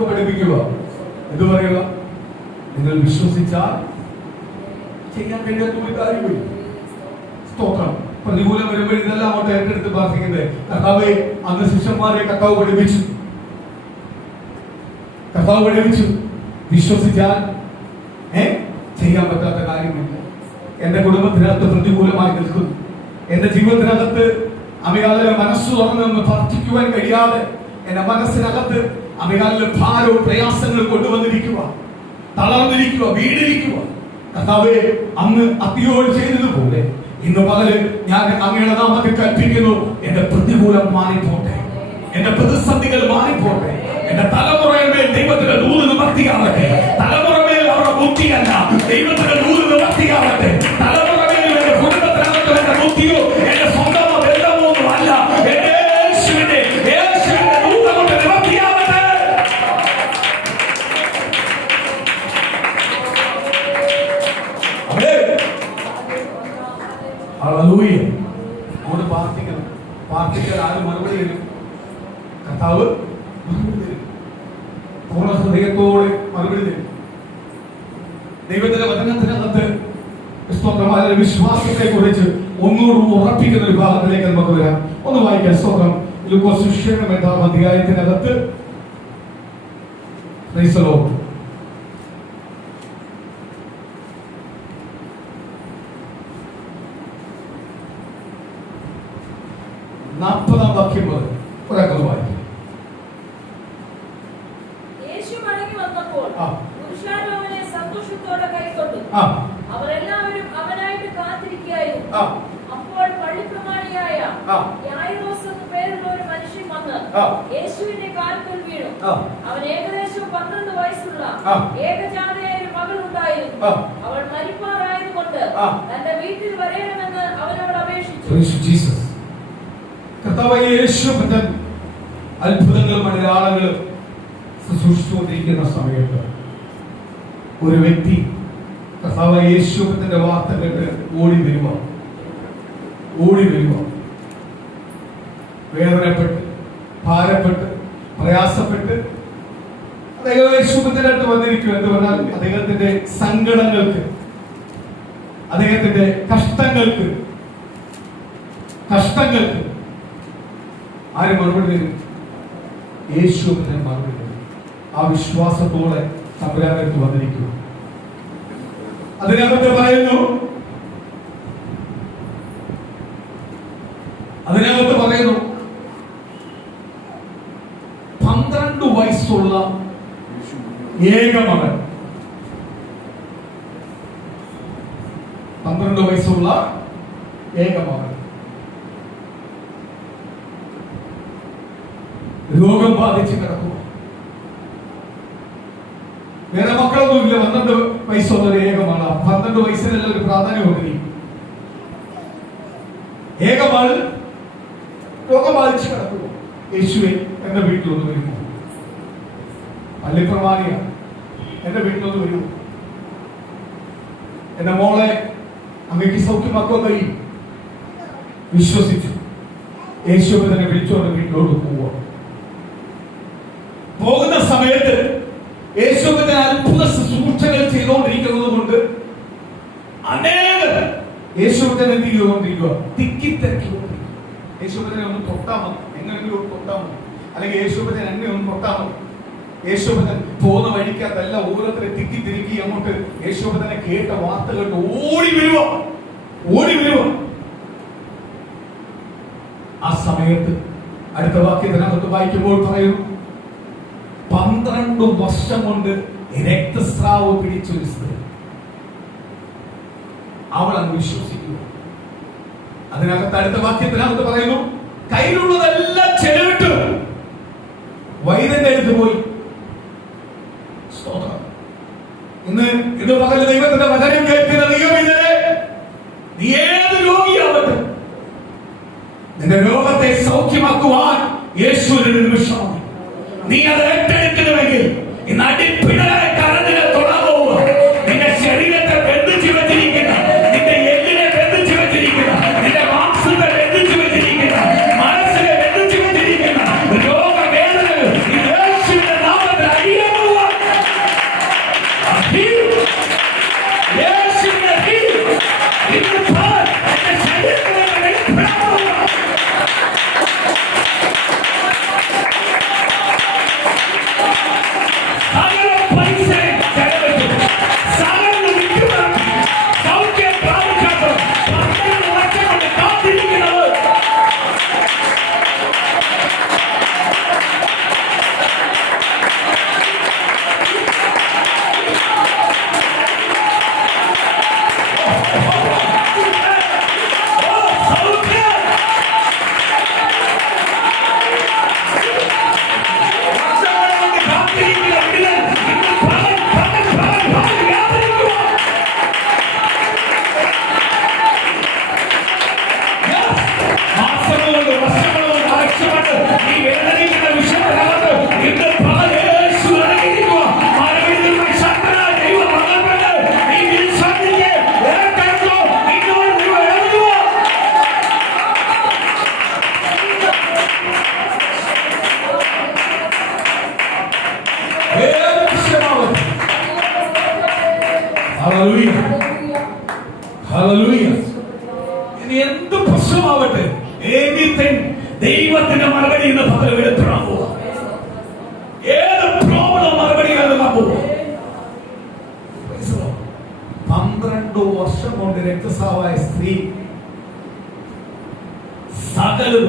പഠിപ്പിക്കുക. എന്ത് പറയുക? നിങ്ങൾ വിശ്വസിച്ചാൽ ചെയ്യാൻ കഴിയാത്ത ഒരു കാര്യമില്ല. സ്തോത്രം. പ്രതികൂലം വരുമ്പോൾ ഇതെല്ലാം അങ്ങോട്ട് ഏറ്റെടുത്ത് പ്രാർത്ഥിക്കുന്നത്. കർത്താവേ, അന്ന് ശിഷ്യന്മാരെ കർത്താവ് പഠിപ്പിച്ചു. വിശ്വസിച്ചാൽ ചെയ്യാൻ പറ്റാത്ത കാര്യമില്ല. എന്റെ കുടുംബത്തിനകത്ത് പ്രതികൂലമായി നിൽക്കുന്നു. എന്റെ ജീവിതത്തിനകത്ത് അമികാലിലെ മനസ്സ് തുറന്ന് പ്രാർത്ഥിക്കുവാൻ കഴിയാതെ എന്റെ മനസ്സിനകത്ത് അമികാലിലെ ഭാരവും പ്രയാസങ്ങൾ കൊണ്ടുവന്നിരിക്കുക, തളർന്നിരിക്കുക, വീണിരിക്കുക. കർത്താവേ, അങ്ങ് അത്തിയോട് ചെയ്തതുപോലെ ഇന്ന് പകല് ഞാൻ അങ്ങയുടെ നാമത്തിൽ കൽപ്പിക്കുന്നു, എന്റെ പ്രതികൂലം മാറിപ്പോട്ടെ, എന്റെ പ്രതിസന്ധികൾ മാറിപ്പോട്ടെ, എന്റെ തലമുറയുടെ ദൈവത്തിന്റെ ദൂത് നിവർത്തിയാവട്ടെ. തലമുറമേൽ അവരുടെ ബുദ്ധിയല്ല, ദൈവത്തിന്റെ ദൂത് നിവർത്തിയാവട്ടെ. തലമുറമേൽ എന്റെ കുടുംബത്തിനകത്ത് എന്റെ ബുദ്ധിയോ എന്റെ സ്വന്തമോ ബന്ധമോ ഒന്നും അല്ല, എന്റെ യേശുവിന്റെ ദൂത് കൊണ്ട് നിവർത്തിയാവട്ടെ. ഹല്ലേലൂയ. അങ്ങോട്ട് പ്രാർത്ഥിക്കണം. പ്രാർത്ഥിക്കാൻ ആരും മറുപടി തരും. കർത്താവ് മറുപടി തരും. പൂർണ്ണ ഹൃദയത്തോടെ മറുപടി തരും. ദൈവത്തിന്റെ വചനത്തിനകത്ത് സ്തോത്രമായ വിശ്വാസത്തെ കുറിച്ച് ഒന്നുകൂടി ഉറപ്പിക്കുന്ന ഒരു ഭാഗത്തിലേക്ക് നമുക്ക് വരാം. ഒന്ന് വായിക്കാൻ. സ്തോത്രം. ലൂക്കോസ് സുവിശേഷം 8-ാം അധ്യായത്തിനകത്ത് പ്രൈസ് ദി ലോർഡ്. നാൽപ്പതാം വാക്യം മുതൽ ഒരാൾ വായിക്കും. യേശു മടങ്ങി വന്നപ്പോൾ പുരുഷാരം അവനെ സന്തോഷത്തോടെ കൈക്കൊണ്ടു. അവരെല്ലാവരും അവനായിട്ട് കാത്തിരിക്കുകയായിരുന്നു. അപ്പോൾ പള്ളിപ്രമാണിയായ യായിറോസ് എന്നു പേരുള്ള ഒരു മനുഷ്യൻ വന്ന് യേശുവിന്റെ കാൽക്കൽ വീണു. അവൻ ഏകദേശം 12 വയസ്സുള്ള ഏകജാതയായ ഒരു മകൾ ഉണ്ടായിരുന്നു. അവൾ മരിപ്പാറായതുകൊണ്ട് തന്റെ വീട്ടിൽ വരണമെന്ന് അവനോട് അപേക്ഷിച്ചു. കർത്താവായ യേശു അത്ഭുതങ്ങളും അടയാളങ്ങളും ശുശ്രൂഷിച്ചുകൊണ്ടിരിക്കുന്ന സമയത്ത് ഒരു വ്യക്തി കർത്താവായ യേശുവിന്റെ വാർത്ത കേട്ട് ഓടി വരിക, വേദനപ്പെട്ട്, ഭാരപ്പെട്ട്, പ്രയാസപ്പെട്ട് അദ്ദേഹം യേശുവിന്റെ അടുത്ത് വന്നിരിക്കും. എന്ന് പറഞ്ഞാൽ അദ്ദേഹത്തിന്റെ സങ്കടങ്ങൾക്ക്, അദ്ദേഹത്തിന്റെ കഷ്ടങ്ങൾക്ക് ആര് മറുപടി തരും? യേശുവിന് മറുപടി തരും. ആ വിശ്വാസത്തോടെ തമ്പുരാനടുത്ത് വന്നിരിക്കുക. അതിനകത്ത് പറയുന്നു 12 വയസ്സുള്ള ഏകമകൻ, 12 വയസ്സുള്ള ഏകമകൻ രോഗം ബാധിച്ച് കിടക്കുക. വേറെ മക്കളൊന്നുമില്ല. 12 വയസ്സുള്ള ഏകമാണ്. 12 വയസ്സിനല്ല ഒരു പ്രാധാന്യമുണ്ട്. ഏകമാൾ രോഗം ബാധിച്ച് കിടക്കുക. യേശുവെ, എന്റെ വീട്ടിലൊന്ന് വരുമോ? പള്ളിപ്രമാണിയ, എന്റെ വീട്ടിലൊന്ന് വരുമോ? എന്റെ മോളെ അങ്ങേക്ക് സൗഖ്യമാക്കാൻ കഴിയും. വിശ്വസിച്ചു. യേശുവിനെ തന്നെ വിളിച്ചുകൊണ്ട് വീട്ടിലോട്ട് പോവുക. പോകുന്ന സമയത്ത് യേശുവിന്റെ അത്ഭുത ശുശ്രൂഷകൾ ചെയ്തുകൊണ്ടിരിക്കുന്നത് കൊണ്ട് അനേകം യേശുവിനെ എന്ത് ചെയ്തുകൊണ്ടിരിക്കുക? തിക്കിത്തിരക്കിക്കൊണ്ടിരിക്കുക. യേശുവിനെ ഒന്ന് തൊട്ടാൽ മതി, എങ്ങനെയെങ്കിലും തൊട്ടാൽ മതി, അല്ലെങ്കിൽ യേശുവിനെ എന്നെ ഒന്ന് തൊട്ടാൽ മതി. യേശുവിനെ പോകുന്ന വഴിക്കകത്തല്ല ഓരോരുത്തരെ തിക്കിത്തിരിക്കി അങ്ങോട്ട് യേശുവിനെ കേട്ട വാർത്തകൾ ഓടി വരുക. ആ സമയത്ത് അടുത്ത വാക്യത്തിനകത്ത് വായിക്കുമ്പോൾ പറയുന്നു, 12 വർഷം കൊണ്ട് രക്തസ്രാവ് പിടിച്ചൊരു സ്ത്രീ. അവൾ അങ്ങ് വിശ്വസിക്കുക. അതിനകത്ത് അടുത്ത വാക്യത്തിനകത്ത് പറയുന്നു, കയ്യിലുള്ളതെല്ലാം ചെലവിട്ട് വൈദ്യന്റെ അടുത്ത് പോയി. ഇന്ന് പകൽ ദൈവത്തിന്റെ വചനം കേൾക്കുന്ന ദൈവമേ, നീ ഏത് രോഗിയാവട്ടെ, നിന്റെ രോഗത്തെ സൗഖ്യമാക്കുവാൻ യേശുവിന്റെ നിമിഷം നീ അത് ഏറ്റെടുക്കണമെങ്കിൽ ഇന്ന് അടിപ്പിണരെ കരഞ്ഞിനെ തൊടാൻ പോവുക. നിന്റെ ശരീരത്തെ ബന്ധിച്ചു വെച്ചിരിക്കുന്ന, നിന്റെ എല്ലിനെ ബന്ധിച്ചു വെച്ചിരിക്കുന്ന, നിന്റെ മാംസത്തെ ബന്ധിച്ചു വെച്ചിരിക്കുന്ന, മനസ്സിനെ ബന്ധിച്ചു വെച്ചിരിക്കുന്ന രോഗവേദനകൾ യേശുവിന്റെ നാമത്തിൽ അഴിയാൻ പോവുക. യേശുവിന്റെ ഇന്ന് ശരീരത്തിലെ Hallelujah! ദൈവത്തിന്റെ മറുപടി ഇന്ന് പകരം വെളിപ്പെടാൻ പോവാ. ഏത് പ്രോബ്ലം മറുപടി നൽകാൻ പോവാ. 12 വർഷം കൊണ്ട് രക്തസ്രാവായ സ്ത്രീ സകലം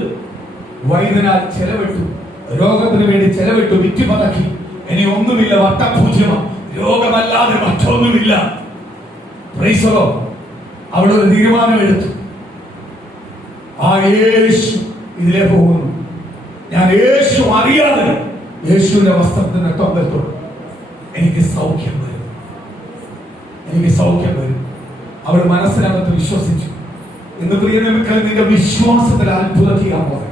വൈദ്യനാൽ ചെലവിട്ടു, രോഗത്തിന് വേണ്ടി ചെലവിട്ടു, വിറ്റുപറക്കി. ഇനി ഒന്നുമില്ല, വട്ടപൂജ്യമാണ്, രോഗമല്ലാതെ മറ്റൊന്നുമില്ല. പ്രൈസറോ, അവിടെ ഒരു തീരുമാനമെടുത്തു. ആ യേശു ഇതിലേ പോകുന്നു. ഞാൻ യേശു അറിയാതെ യേശുവിന്റെ വസ്ത്രത്തിന്റെ തൊണ്ടത്തോട് എനിക്ക് സൗഖ്യം വരും, എനിക്ക് സൗഖ്യം വരും. അവൾ മനസ്സിനകത്ത് വിശ്വസിച്ചു. ഇന്ന് പ്രിയ മക്കളെ, നിന്റെ വിശ്വാസത്തിൽ അത്ഭുതം ചെയ്യാൻ പോലെ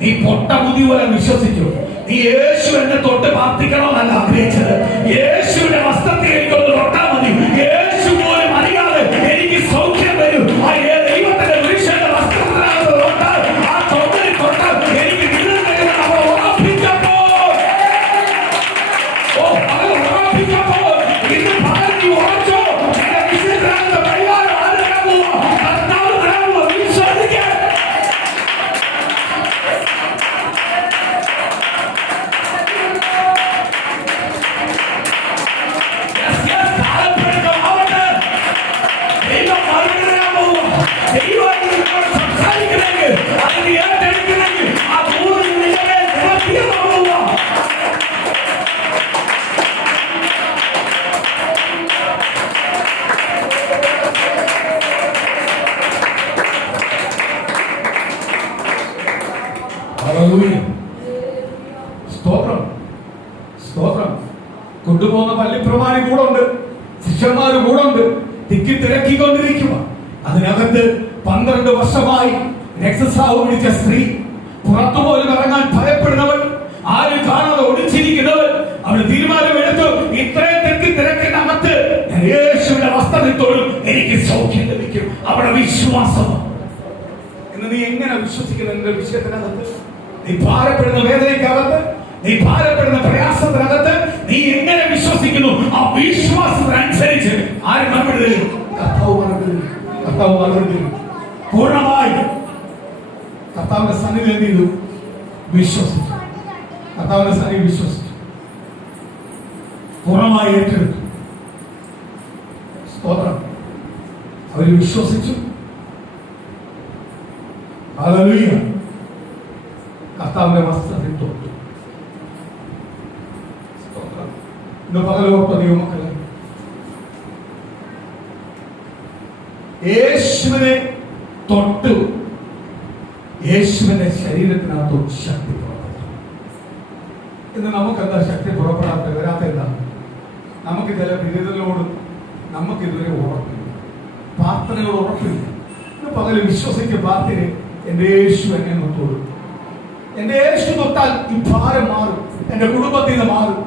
നീ പൊട്ട ബുദ്ധി പോലെ വിശ്വസിച്ചു. നീ യേശു എന്നെ തൊട്ട് പ്രാർത്ഥിക്കണമെന്നല്ല ആഗ്രഹിച്ചത്. യേശുവിന്റെ വസ്ത്രത്തിൽ എനിക്കൊന്ന് തൊട്ടാൽ മതി. യേശു പോലും അറിയാതെ എനിക്ക് സൗഖ്യം വരും. ആ ദൈവത്തിന്റെ പുരുഷന്റെ വസ്ത്രത്തിനകത്ത് തൊട്ടാൽ, ആ തൊട്ടിൽ തൊട്ടാൽ എനിക്ക് വിടുതൽ വരുമെന്ന് അവൾ ഉറപ്പിച്ചപ്പോൾ, ഇന്ന് പകൽ നീ ഉറച്ചോ. നിന്റെ വിശുദ്ധ പരിഹാരം ആരെല്ലാം പോവാ, കർത്താവ് തരാൻ പോവാ. വിശ്വസിക്കാൻ സ്തോത്രം, സ്തോത്രം. കൊണ്ടുപോകുന്ന പള്ളിപ്രമാണി കൂടെ ഉണ്ട്, ശിഷ്യന്മാര് കൂടെ ഉണ്ട്, തിക്കി തിരക്കിക്കൊണ്ടിരിക്കുക. അതിനകത്ത് 12 വർഷമായി രക്തസ്രാവ് പിടിച്ച സ്ത്രീ, പുറത്തുപോലും ഇറങ്ങാൻ ഭയപ്പെടുന്നവൾ, ആരും കാണാതെ ഒളിച്ചിരിക്കുന്നവൾ, അവൾ തീരുമാനമെടുത്തു, ഇത്രയും തെക്കി തിരക്കിനകത്ത് ഞാൻ യേശുവിന്റെ വസ്ത്രത്തോടും എനിക്ക് സൗഖ്യം ലഭിക്കും. അവിടെ വിശ്വാസമാണ്. ഇന്ന് നീ എങ്ങനെ വിശ്വസിക്കുന്നു? എന്റെ വിഷയത്തിനകത്ത് നീ ഭാരപ്പെടുന്ന വേദനയ്ക്കകത്ത്, നീ ഭാരപ്പെടുന്ന പ്രയാസത്തിനകത്ത് നീ എങ്ങനെ വിശ്വസിക്കുന്നു? ആ വിശ്വാസത്തിനനുസരിച്ച് ആര് മറുപടി തരും? കർത്താവ് മറുപടി തരും. കർത്താവ് മറുപടി തരും. പൂർണ്ണമായി കർത്താവിന്റെ സന്നിധി എന്ത് ചെയ്തു? വിശ്വസിച്ചു. കർത്താവിന്റെ സന്നിധി വിശ്വസിച്ചു, പൂർണ്ണമായി ഏറ്റെടുത്തു. സ്തോത്രം. അവർ വിശ്വസിച്ചു. ഹല്ലേലൂയ. കർത്താവിന്റെ വസ്ത്രത്തിൽ തൊട്ടു. സ്തോത്രം. ഇന്ന് പകലോർത്ത ദൈവമക്കളെ, യേശുവിനെ തൊട്ടു, യേശുവിന്റെ ശരീരത്തിനകത്ത് ശക്തി പുറപ്പെട്ടു. ഇന്ന് നമുക്കെന്താ ശക്തി പുറപ്പെടാത്ത വരാത്ത? എന്താ? നമുക്ക് ചില വിരുദ്ധനോട് നമുക്ക് ഇതുവരെ ഉറപ്പില്ല, പ്രാർത്ഥനയോട് ഉറപ്പില്ല. ഇന്ന് പകല് വിശ്വസിച്ച് പ്രാർത്ഥന, എന്റെ യേശു എന്നെ തൊട്ടു. എന്റെ യേശു തൊട്ടാൽ ഈ ഭാരം മാറും, എന്റെ കുടുംബത്തിൽ നിന്ന് മാറും,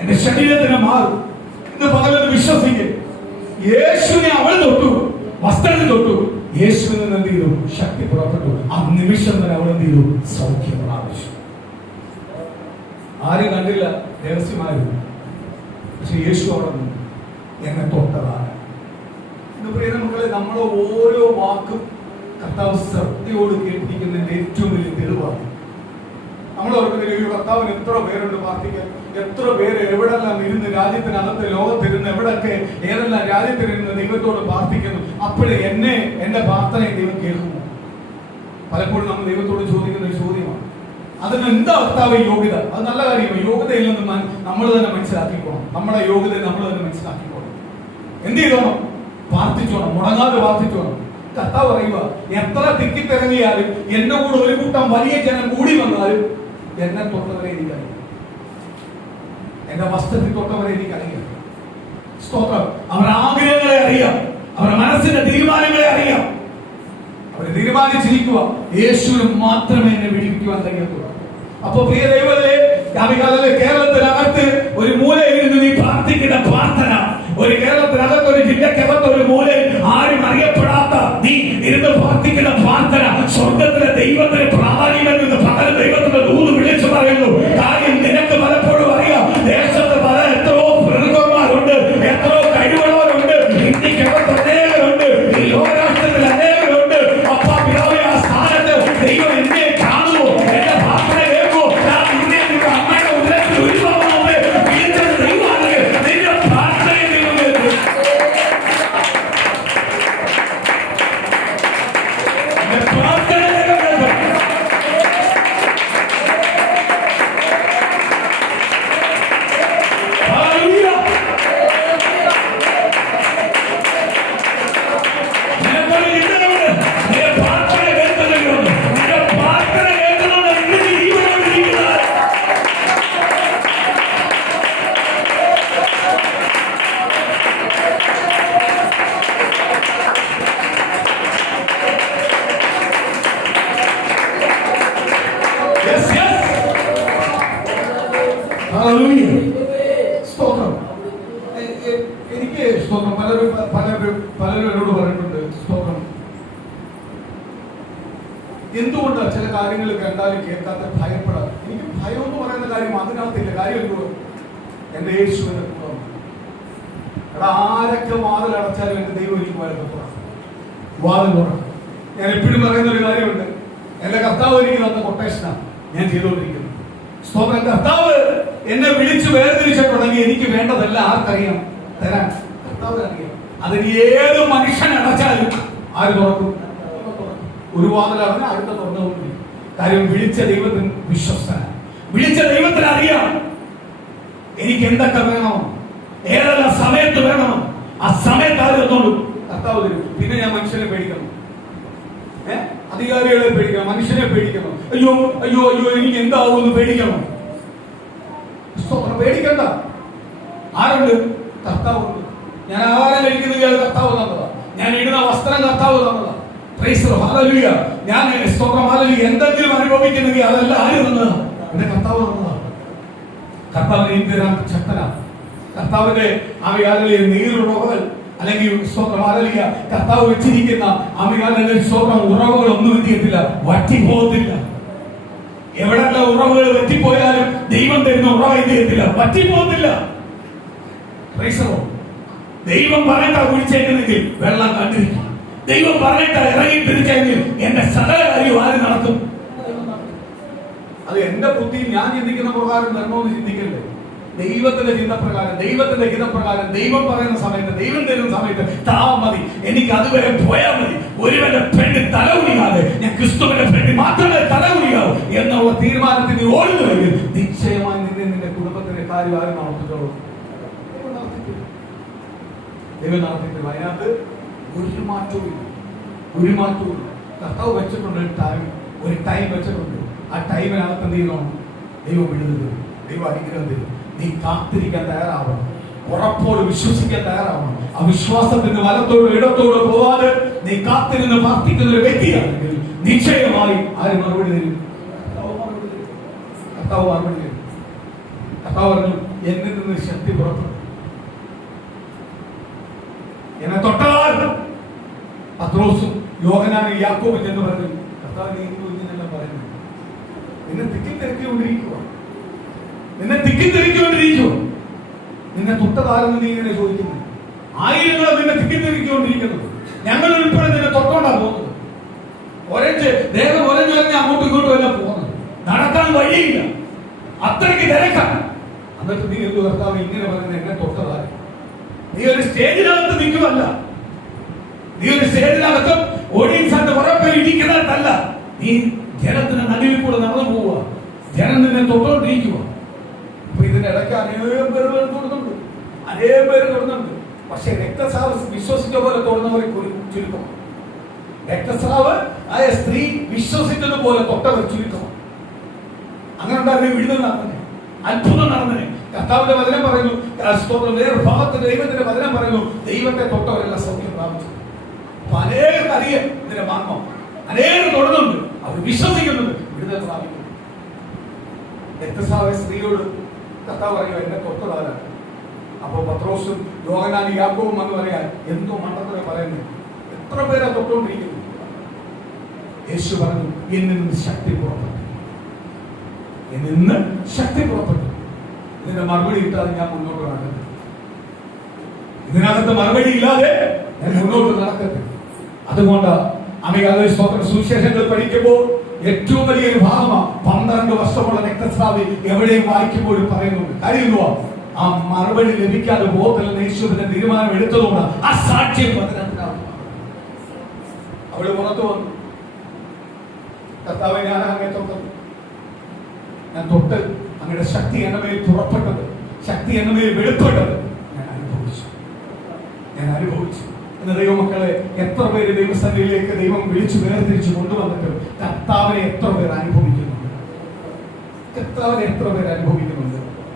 എന്റെ ശരീരത്തിന് മാറും. ഇന്ന് പകലൊന്ന് വിശ്വസിക്കുക. യേശുവിനെ അവൾ തൊട്ടു, വസ്ത്രത്തിൽ തൊട്ടു. യേശുവിൽ നിന്ന് എന്ത് ചെയ്തു? ശക്തി പുറപ്പെട്ടു. ആ നിമിഷം തന്നെ അവൾ എന്ത് ചെയ്തു? സൗഖ്യം പ്രാപിച്ചു. ആരും കണ്ടില്ല, രഹസ്യമായിരുന്നു. പക്ഷെ യേശു അവിടെ നിന്ന് എന്നെ തൊട്ടതാണ്. ഇന്ന് പ്രിയ മക്കളെ, നമ്മളെ ഓരോ വാക്കും കർത്താവ് ശ്രദ്ധയോട് കേട്ടിരിക്കുന്നതിന്റെ ഏറ്റവും വലിയ തെളിവാണ്. നമ്മൾ ഓർക്കുന്നില്ല, കർത്താവിന് എത്ര പേരുണ്ട് പ്രാർത്ഥിക്കാൻ, എത്ര പേര് എവിടെല്ലാം ഇരുന്ന് രാജ്യത്തിനകത്ത് ലോകത്തിരുന്ന് എവിടെയൊക്കെ ഏതെല്ലാം രാജ്യത്തിരുന്ന് ദൈവത്തോട് പ്രാർത്ഥിക്കുന്നു. അപ്പോഴേ എന്റെ പ്രാർത്ഥനയെ ദൈവം കേൾക്കുമോ? പലപ്പോഴും നമ്മൾ ദൈവത്തോട് ചോദിക്കുന്ന ഒരു ചോദ്യമാണ്. അതിന് എന്താ കർത്താവ് യോഗ്യത? അത് നല്ല കാര്യമാണ്. യോഗ്യതയിൽ നിന്ന് നമ്മൾ തന്നെ മനസ്സിലാക്കിക്കോണം. നമ്മുടെ യോഗ്യത നമ്മൾ തന്നെ മനസ്സിലാക്കിക്കോണം. എന്ത് ചെയ്തോണം? പ്രാർത്ഥിച്ചോണം, മുടങ്ങാതെ പ്രാർത്ഥിച്ചോണം. കർത്താവ് പറയുക, എത്ര തിക്കിത്തിറങ്ങിയാലും എന്നെ കൂടെ ഒരു കൂട്ടം വലിയ ജനം കൂടി വന്നാലും എന്നെ തൊട്ടവരെ എനിക്കറിയാം, എന്റെ വസ്ത്രത്തിൽ തൊട്ടവരെ എനിക്കറിയാം. സ്തോത്രം. അവരുടെ ആഗ്രഹങ്ങളെ അറിയാം, അവരുടെ മനസ്സിന്റെ തീരുമാനങ്ങളെ അറിയാം. അവരെ തീരുമാനിച്ചിരിക്കുക, യേശുവിന് മാത്രമേ എന്നെ വിടിവിക്കുവാൻ കഴിയത്തുള്ളൂ. അപ്പൊ പ്രിയ ദൈവത്തിലെ കേരളത്തിനകത്ത് ഒരു മൂലയിരുന്ന് നീ പ്രാർത്ഥിക്കുന്ന പ്രാർത്ഥന, ഒരു കേരളത്തിനകത്ത് ഒരു ജില്ലക്കകത്ത് ഒരു മൂലയിൽ ആരും അറിയപ്പെടാത്ത നീ ഇരുന്ന് പ്രാർത്ഥിക്കുന്ന പ്രാർത്ഥന സ്വർഗത്തിലെ ദൈവത്തിന് പ്രാധാന്യം നിന്ന് പകരം ദൈവത്തിന്റെ ദൂത് വിളിച്ചു പറയുന്നു. കാര്യം നിനക്ക് പലപ്പോഴും അറിയാം, ദേശത്ത് പല എത്രയോ പ്രമുഖന്മാരുണ്ട്, എത്രയോ കഴിവുള്ളവരുണ്ട്, ഇന്ത്യക്കകത്ത് അനേകരുണ്ട്, ഈ ലോകരാഷ്ട്രത്തിൽ അനേകരുണ്ട്. അപ്പാ പിതാവേ, ആ സ്ഥാനത്ത് ദൈവം എന്നെ കാണുമോ? ഹല്ലേലൂയ. സ്തോത്രം. എനിക്ക് സ്തോത്രം പലരും എന്നോട് പറഞ്ഞിട്ടുണ്ട്, സ്തോത്രം, എന്തുകൊണ്ട് ചില കാര്യങ്ങൾ കണ്ടാലും കേൾക്കാത്ത ഭയപ്പെടാം. എനിക്ക് ഭയം എന്ന് പറയുന്ന കാര്യം അതിനകത്തില്ല. കാര്യം എന്തുകൊണ്ട് എന്റെ യേശുവിന്റെ കൂടെ ആരൊക്കെ വാതിൽ അടച്ചാലും എന്റെ ദൈവം എനിക്ക് വാതിൽ തുറക്കും. ഞാൻ എപ്പോഴും പറയുന്ന ഒരു കാര്യമുണ്ട്, എന്റെ കർത്താവ് എനിക്ക് തന്ന കൊട്ടേഷനാണ് ഞാൻ ചെയ്തുകൊണ്ടിരിക്കുന്നത്. സ്തോത്രം. കർത്താവ് എന്നെ വിളിച്ച് വേർതിരിച്ചിട്ടുണ്ടെങ്കിൽ എനിക്ക് വേണ്ടതെല്ലാം ആർക്കറിയാം? തരാൻ കർത്താവ് അറിയാം. അതിന് ഏത് മനുഷ്യൻ അടച്ചാലും ആര് തുറക്കും? ഒരു വാതിലാണ് അടുത്ത തുറന്നുകൊണ്ടിരിക്കും. കാര്യം വിളിച്ച ദൈവത്തിന് വിശ്വസ്തനാണ്. വിളിച്ച ദൈവത്തിന് അറിയാം എനിക്ക് എന്തൊക്കെ വേണമോ, ഏതെല്ലാം സമയത്ത് വേണമോ ആ സമയത്ത് ആര് തന്നോളൂ? കർത്താവ് തരും. പിന്നെ ഞാൻ മനുഷ്യനെ പേടിക്കണം, അധികാരികളെ പേടിക്കണം, മനുഷ്യനെ പേടിക്കണം. അയ്യോ അയ്യോ അയ്യോ എനിക്ക് എന്താവുമെന്ന് പേടിക്കണം. പേടിക്കണ്ട. ആരുണ്ട്? കർത്താവുണ്ട്. ഞാൻ ആഹാരം കഴിക്കുന്നത് കർത്താവ് തന്നതാ. ഞാൻ ഇടുന്ന വസ്ത്രം കർത്താവ് തന്നതാ. ഹല്ലേലൂയ. ഞാൻ സ്തോത്രം ഹല്ലേലൂയ. എന്തെങ്കിലും അനുഭവിക്കുന്നെങ്കിൽ അതെല്ലാം ആര് തന്നതാ? എന്റെ കർത്താവ് തന്നതാ. കർത്താവിനെ എന്തിനാ ശക്തനാ? കർത്താവിന്റെ ആവിയാലിലെ നീരുറവകൾ അല്ലെങ്കിൽ സ്തോത്രം ഹല്ലേലൂയ കർത്താവ് വെച്ചിരിക്കുന്ന ആവിയാലിലെ സ്തോത്രം ഉറവുകൾ ഒന്നും എന്ത് ചെയ്യത്തില്ല, വറ്റിപ്പോകത്തില്ല. എവിടെയുള്ള ഉറവുകൾ വറ്റിപ്പോയാലും ദൈവം തരുന്ന ഉറവ എന്ത് ചെയ്യത്തില്ല, വറ്റിപ്പോകത്തില്ല. ദൈവം പറഞ്ഞിട്ടാ കുഴിച്ചേക്കുന്നെങ്കിൽ വെള്ളം കണ്ടിരിക്കും. ദൈവം പറഞ്ഞിട്ടാ ഇറങ്ങിത്തിരിച്ചെങ്കിൽ എന്റെ സകല കാര്യം ആര് നടത്തും? അത് എന്റെ ബുദ്ധി ഞാൻ ചിന്തിക്കുന്ന പ്രകാരം തരണമെന്ന് ചിന്തിക്കല്ലേ. ദൈവത്തിന്റെ ചിന്തപ്രകാരം, ദൈവത്തിന്റെ ഹിതപ്രകാരം, ദൈവം പറയുന്ന സമയത്ത്, ദൈവം തരുന്ന സമയത്ത് താവ മതി. എനിക്ക് അതുവരെ പോയാൽ മതി. ഒരുവന്റെ പെണ്ണ് തലകുനിയാതെ ഞാൻ ക്രിസ്തുവിന്റെ പെണ്ണ് മാത്രമേ തലകുനിയാവൂ എന്നുള്ള തീരുമാനത്തിന് ഓടുന്നുവെങ്കിൽ നിശ്ചയമായി നിന്റെ കുടുംബത്തിന്റെ കാര്യം ആരും നടത്തിട്ടുള്ളൂ. ദൈവം നടത്തിയിട്ട് അതിനകത്ത് ഒരു മാറ്റവും ഇല്ല. കർത്താവ് വെച്ചിട്ടുണ്ട് ഒരു ടൈം വെച്ചിട്ടുണ്ട്. ആ ടൈമിനകത്ത് എന്ത് ചെയ്യണം? ദൈവം വിടുന്നത്, ദൈവം അനുഗ്രഹം തരും. നീ കാത്തിരിക്കാൻ തയ്യാറാവണം, ഉറപ്പോട് വിശ്വസിക്കാൻ തയ്യാറാവണം. ആ വിശ്വാസത്തിന് വലത്തോടും ഇടത്തോടും പോവാതെ നീ കാത്തിരുന്ന് പ്രാർത്ഥിക്കുന്ന ഒരു വ്യക്തിയാണെങ്കിൽ നിശ്ചയമായി ആര് മറുപടി തരും? കർത്താവ് മറുപടി തരും. കർത്താവ് പറഞ്ഞു, എന്നിൽ നിന്ന് ശക്തി പുറപ്പെടും. എന്നെ തൊട്ടാൽ പത്രോസും യോഹന്നാനും യാക്കോബും എന്ന് പറഞ്ഞു, കർത്താവ് നീ ഇന്നെല്ലാം പറയുന്നു. നിന്നെ തിക്കിത്തിരക്കിക്കൊണ്ടിരിക്കുക, നിന്നെ തൊട്ടതാരെന്ന് നീ ഇങ്ങനെ ചോദിക്കുന്നു. ആയിരങ്ങൾ നിന്നെ തിക്കിത്തിരക്കിക്കൊണ്ടിരിക്കുന്നത്. ഞങ്ങൾ ഉൾപ്പെടെ നിന്നെ തൊട്ടോണ്ടാണ് പോകുന്നത്. ദേഹം ഒരഞ്ഞൊരഞ്ഞ് അങ്ങോട്ടും ഇങ്ങോട്ടും എല്ലാം പോകുന്നത്. നടക്കാൻ വഴിയില്ല, അത്രയ്ക്ക് തിരക്കാണ്. എന്നിട്ട് നീ എന്തു കർത്താവ് ഇങ്ങനെ പറയുന്നത്? എന്നെ തൊട്ടതാര്? നീ ഒരു സ്റ്റേജിനകത്ത് നിൽക്കുമല്ല, നീ ഒരു സ്റ്റേജിനകത്ത് ഓഡിയൻസ് ആയിട്ട് കുറെ പേര് ഇരിക്കുന്നതല്ല. നീ ജനത്തിന് നടുവിൽ കൂടെ നടന്നു പോവുക. ജനം നിന്നെ തൊട്ടോണ്ടിരിക്കുക. അപ്പൊ ഇതിന്റെ ഇടയ്ക്ക് അനേകം പേര് തൊടുന്നുണ്ട്. പക്ഷെ രക്തസ്രാവ് വിശ്വസിച്ച പോലെ തൊടുന്നവരെ ചുരുക്കം. രക്തസ്രാവ് ആയ സ്ത്രീ വിശ്വസിച്ചതുപോലെ തൊട്ടവർ ചുരുക്കം. അങ്ങനെ ഉണ്ടാകുന്ന വിടുതൽ നടന്നേ, അത്ഭുതം നടന്നേ. കർത്താവിന്റെ വചനം പറയുന്നു, വേറെ ഭാഗത്ത് ദൈവത്തിന്റെ വചനം പറയുന്നു, ദൈവത്തെ തൊട്ടവരെല്ലാം സൗഖ്യം പ്രാപിച്ചു. അപ്പൊ അനേകം അറിയാം ഇതിന്റെ മാർഗം. അനേകം തൊടുന്നുണ്ട്, അവർ വിശ്വസിക്കുന്നുണ്ട്, വിടുതൽ പ്രാപിക്കുന്നു. രക്തസ്രാവ സ്ത്രീയോട് കർത്താവ് പറയുക, എന്നെ തൊട്ടതാരാണ്? അപ്പൊ പത്രോസും യോഹന്നാനും യാക്കോബും എന്ന് പറയാൻ എന്തോ മണ്ടത്തിനെ പറയുന്നത്. എത്ര പേരാ തൊട്ടുകൊണ്ടിരിക്കുന്നു? യേശു പറഞ്ഞു, എന്നിൽ നിന്ന് ശക്തി പുറപ്പെട്ടു. ഇതിന്റെ മറുപടി കിട്ടാതെ ഞാൻ മുന്നോട്ട് നടക്കട്ടെ. ഇതിനകത്ത് മറുപടി ഇല്ലാതെ ഞാൻ മുന്നോട്ട് നടക്കട്ടെ. അതുകൊണ്ട് അമികാല സ്തോത്ര സുവിശേഷങ്ങൾ പഠിക്കുമ്പോൾ ഏറ്റവും വലിയൊരു ഭാഗമാണ് 12 വർഷമുള്ള രക്തസ്രാവി എവിടെയും വായിക്കുമ്പോഴും പറയുന്നുണ്ട്. കാര്യമില്ല, ആ മറുപടി ലഭിക്കാതെ ബോധത്തിൽ യേശുവിന്റെ തീരുമാനം എടുത്തതുകൊണ്ട് ആ സാക്ഷ്യം വചനത്തിനകത്ത് അവള് പുറത്തു വന്നു. കർത്താവെ, ഞാൻ അങ്ങനെ തൊട്ടത്, ഞാൻ തൊട്ട് അങ്ങയുടെ ശക്തി എന്നെ മേൽ പുറപ്പെട്ടത്, ശക്തി എന്നെ മേൽ വെളിപ്പെട്ടത് ഞാൻ അനുഭവിച്ചു. എന്ന ദൈവമക്കളെ, എത്ര പേര് ദൈവസന്നിധിയിലേക്ക് ദൈവം വിളിച്ചു വേർതിരിച്ചു കൊണ്ടുവന്നിട്ട് കർത്താവിനെ എത്ര പേർ അനുഭവിക്കുന്നുണ്ട്?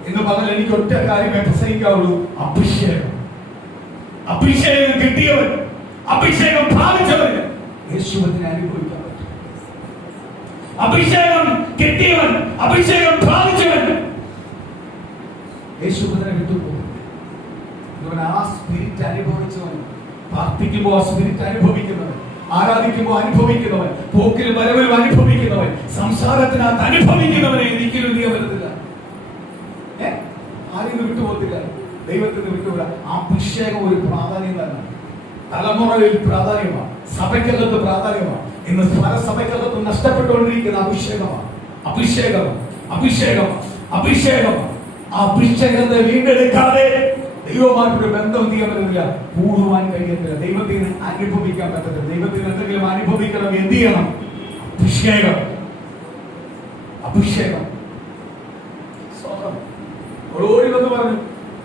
എന്ന് പറഞ്ഞാൽ എനിക്ക് ഒറ്റ കാര്യമേ പ്രസംഗിക്കാവുള്ളൂ: അഭിഷേകം കിട്ടിയവൻ, അഭിഷേകം പ്രാപിച്ചവൻ യേശുവിനെ അനുഭവിക്കാൻ പറ്റും. അഭിഷേകം കിട്ടിയവൻ, അഭിഷേകം പ്രാപിച്ചവൻ യേശുവിനെ വിട്ടുപോകും. ഇവൻ ആ സ്പിരിറ്റ് അനുഭവിച്ചവൻ, പ്രാർത്ഥിക്കുമ്പോൾ ആ സ്പിരിറ്റ് അനുഭവിക്കുന്നവൻ, ആരാധിക്കുമ്പോൾ അനുഭവിക്കുന്നവൻ, പോക്കിലും വരവിലും അനുഭവിക്കുന്നവൻ, സംസാരത്തിനകത്ത് അനുഭവിക്കുന്നവനെ ഒരിക്കലും നീ വരുന്നില്ല. ആരെയും വിട്ടുപോകത്തില്ല, ദൈവത്തിന് വിട്ടുപോകില്ല. ആ അഭിഷേകം ഒരു പ്രാധാന്യം തന്നെ, തലമുറയിൽ പ്രാധാന്യമാണ്, സഭയ്ക്കകത്ത് പ്രാധാന്യമാണ്. ഇന്ന് പല സഭയ്ക്കകത്ത് നഷ്ടപ്പെട്ടുകൊണ്ടിരിക്കുന്ന അഭിഷേകമാണ്, അഭിഷേകമാണ്, അഭിഷേകമാണ്, അഭിഷേകമാണ്. ആ അഭിഷേകത്തെ വീണ്ടെടുക്കാതെ ദൈവമായിട്ടൊരു ബന്ധം ചെയ്യാൻ പറ്റുന്നില്ല, കൂടുവാൻ കഴിയത്തില്ല, ദൈവത്തിന് അനുഭവിക്കാൻ പറ്റത്തില്ല. ദൈവത്തിന് എന്തെങ്കിലും അനുഭവിക്കണം, എന്ത് ചെയ്യണം? അഭിഷേകം, അഭിഷേകം. ഓടി വന്ന് പറഞ്ഞു,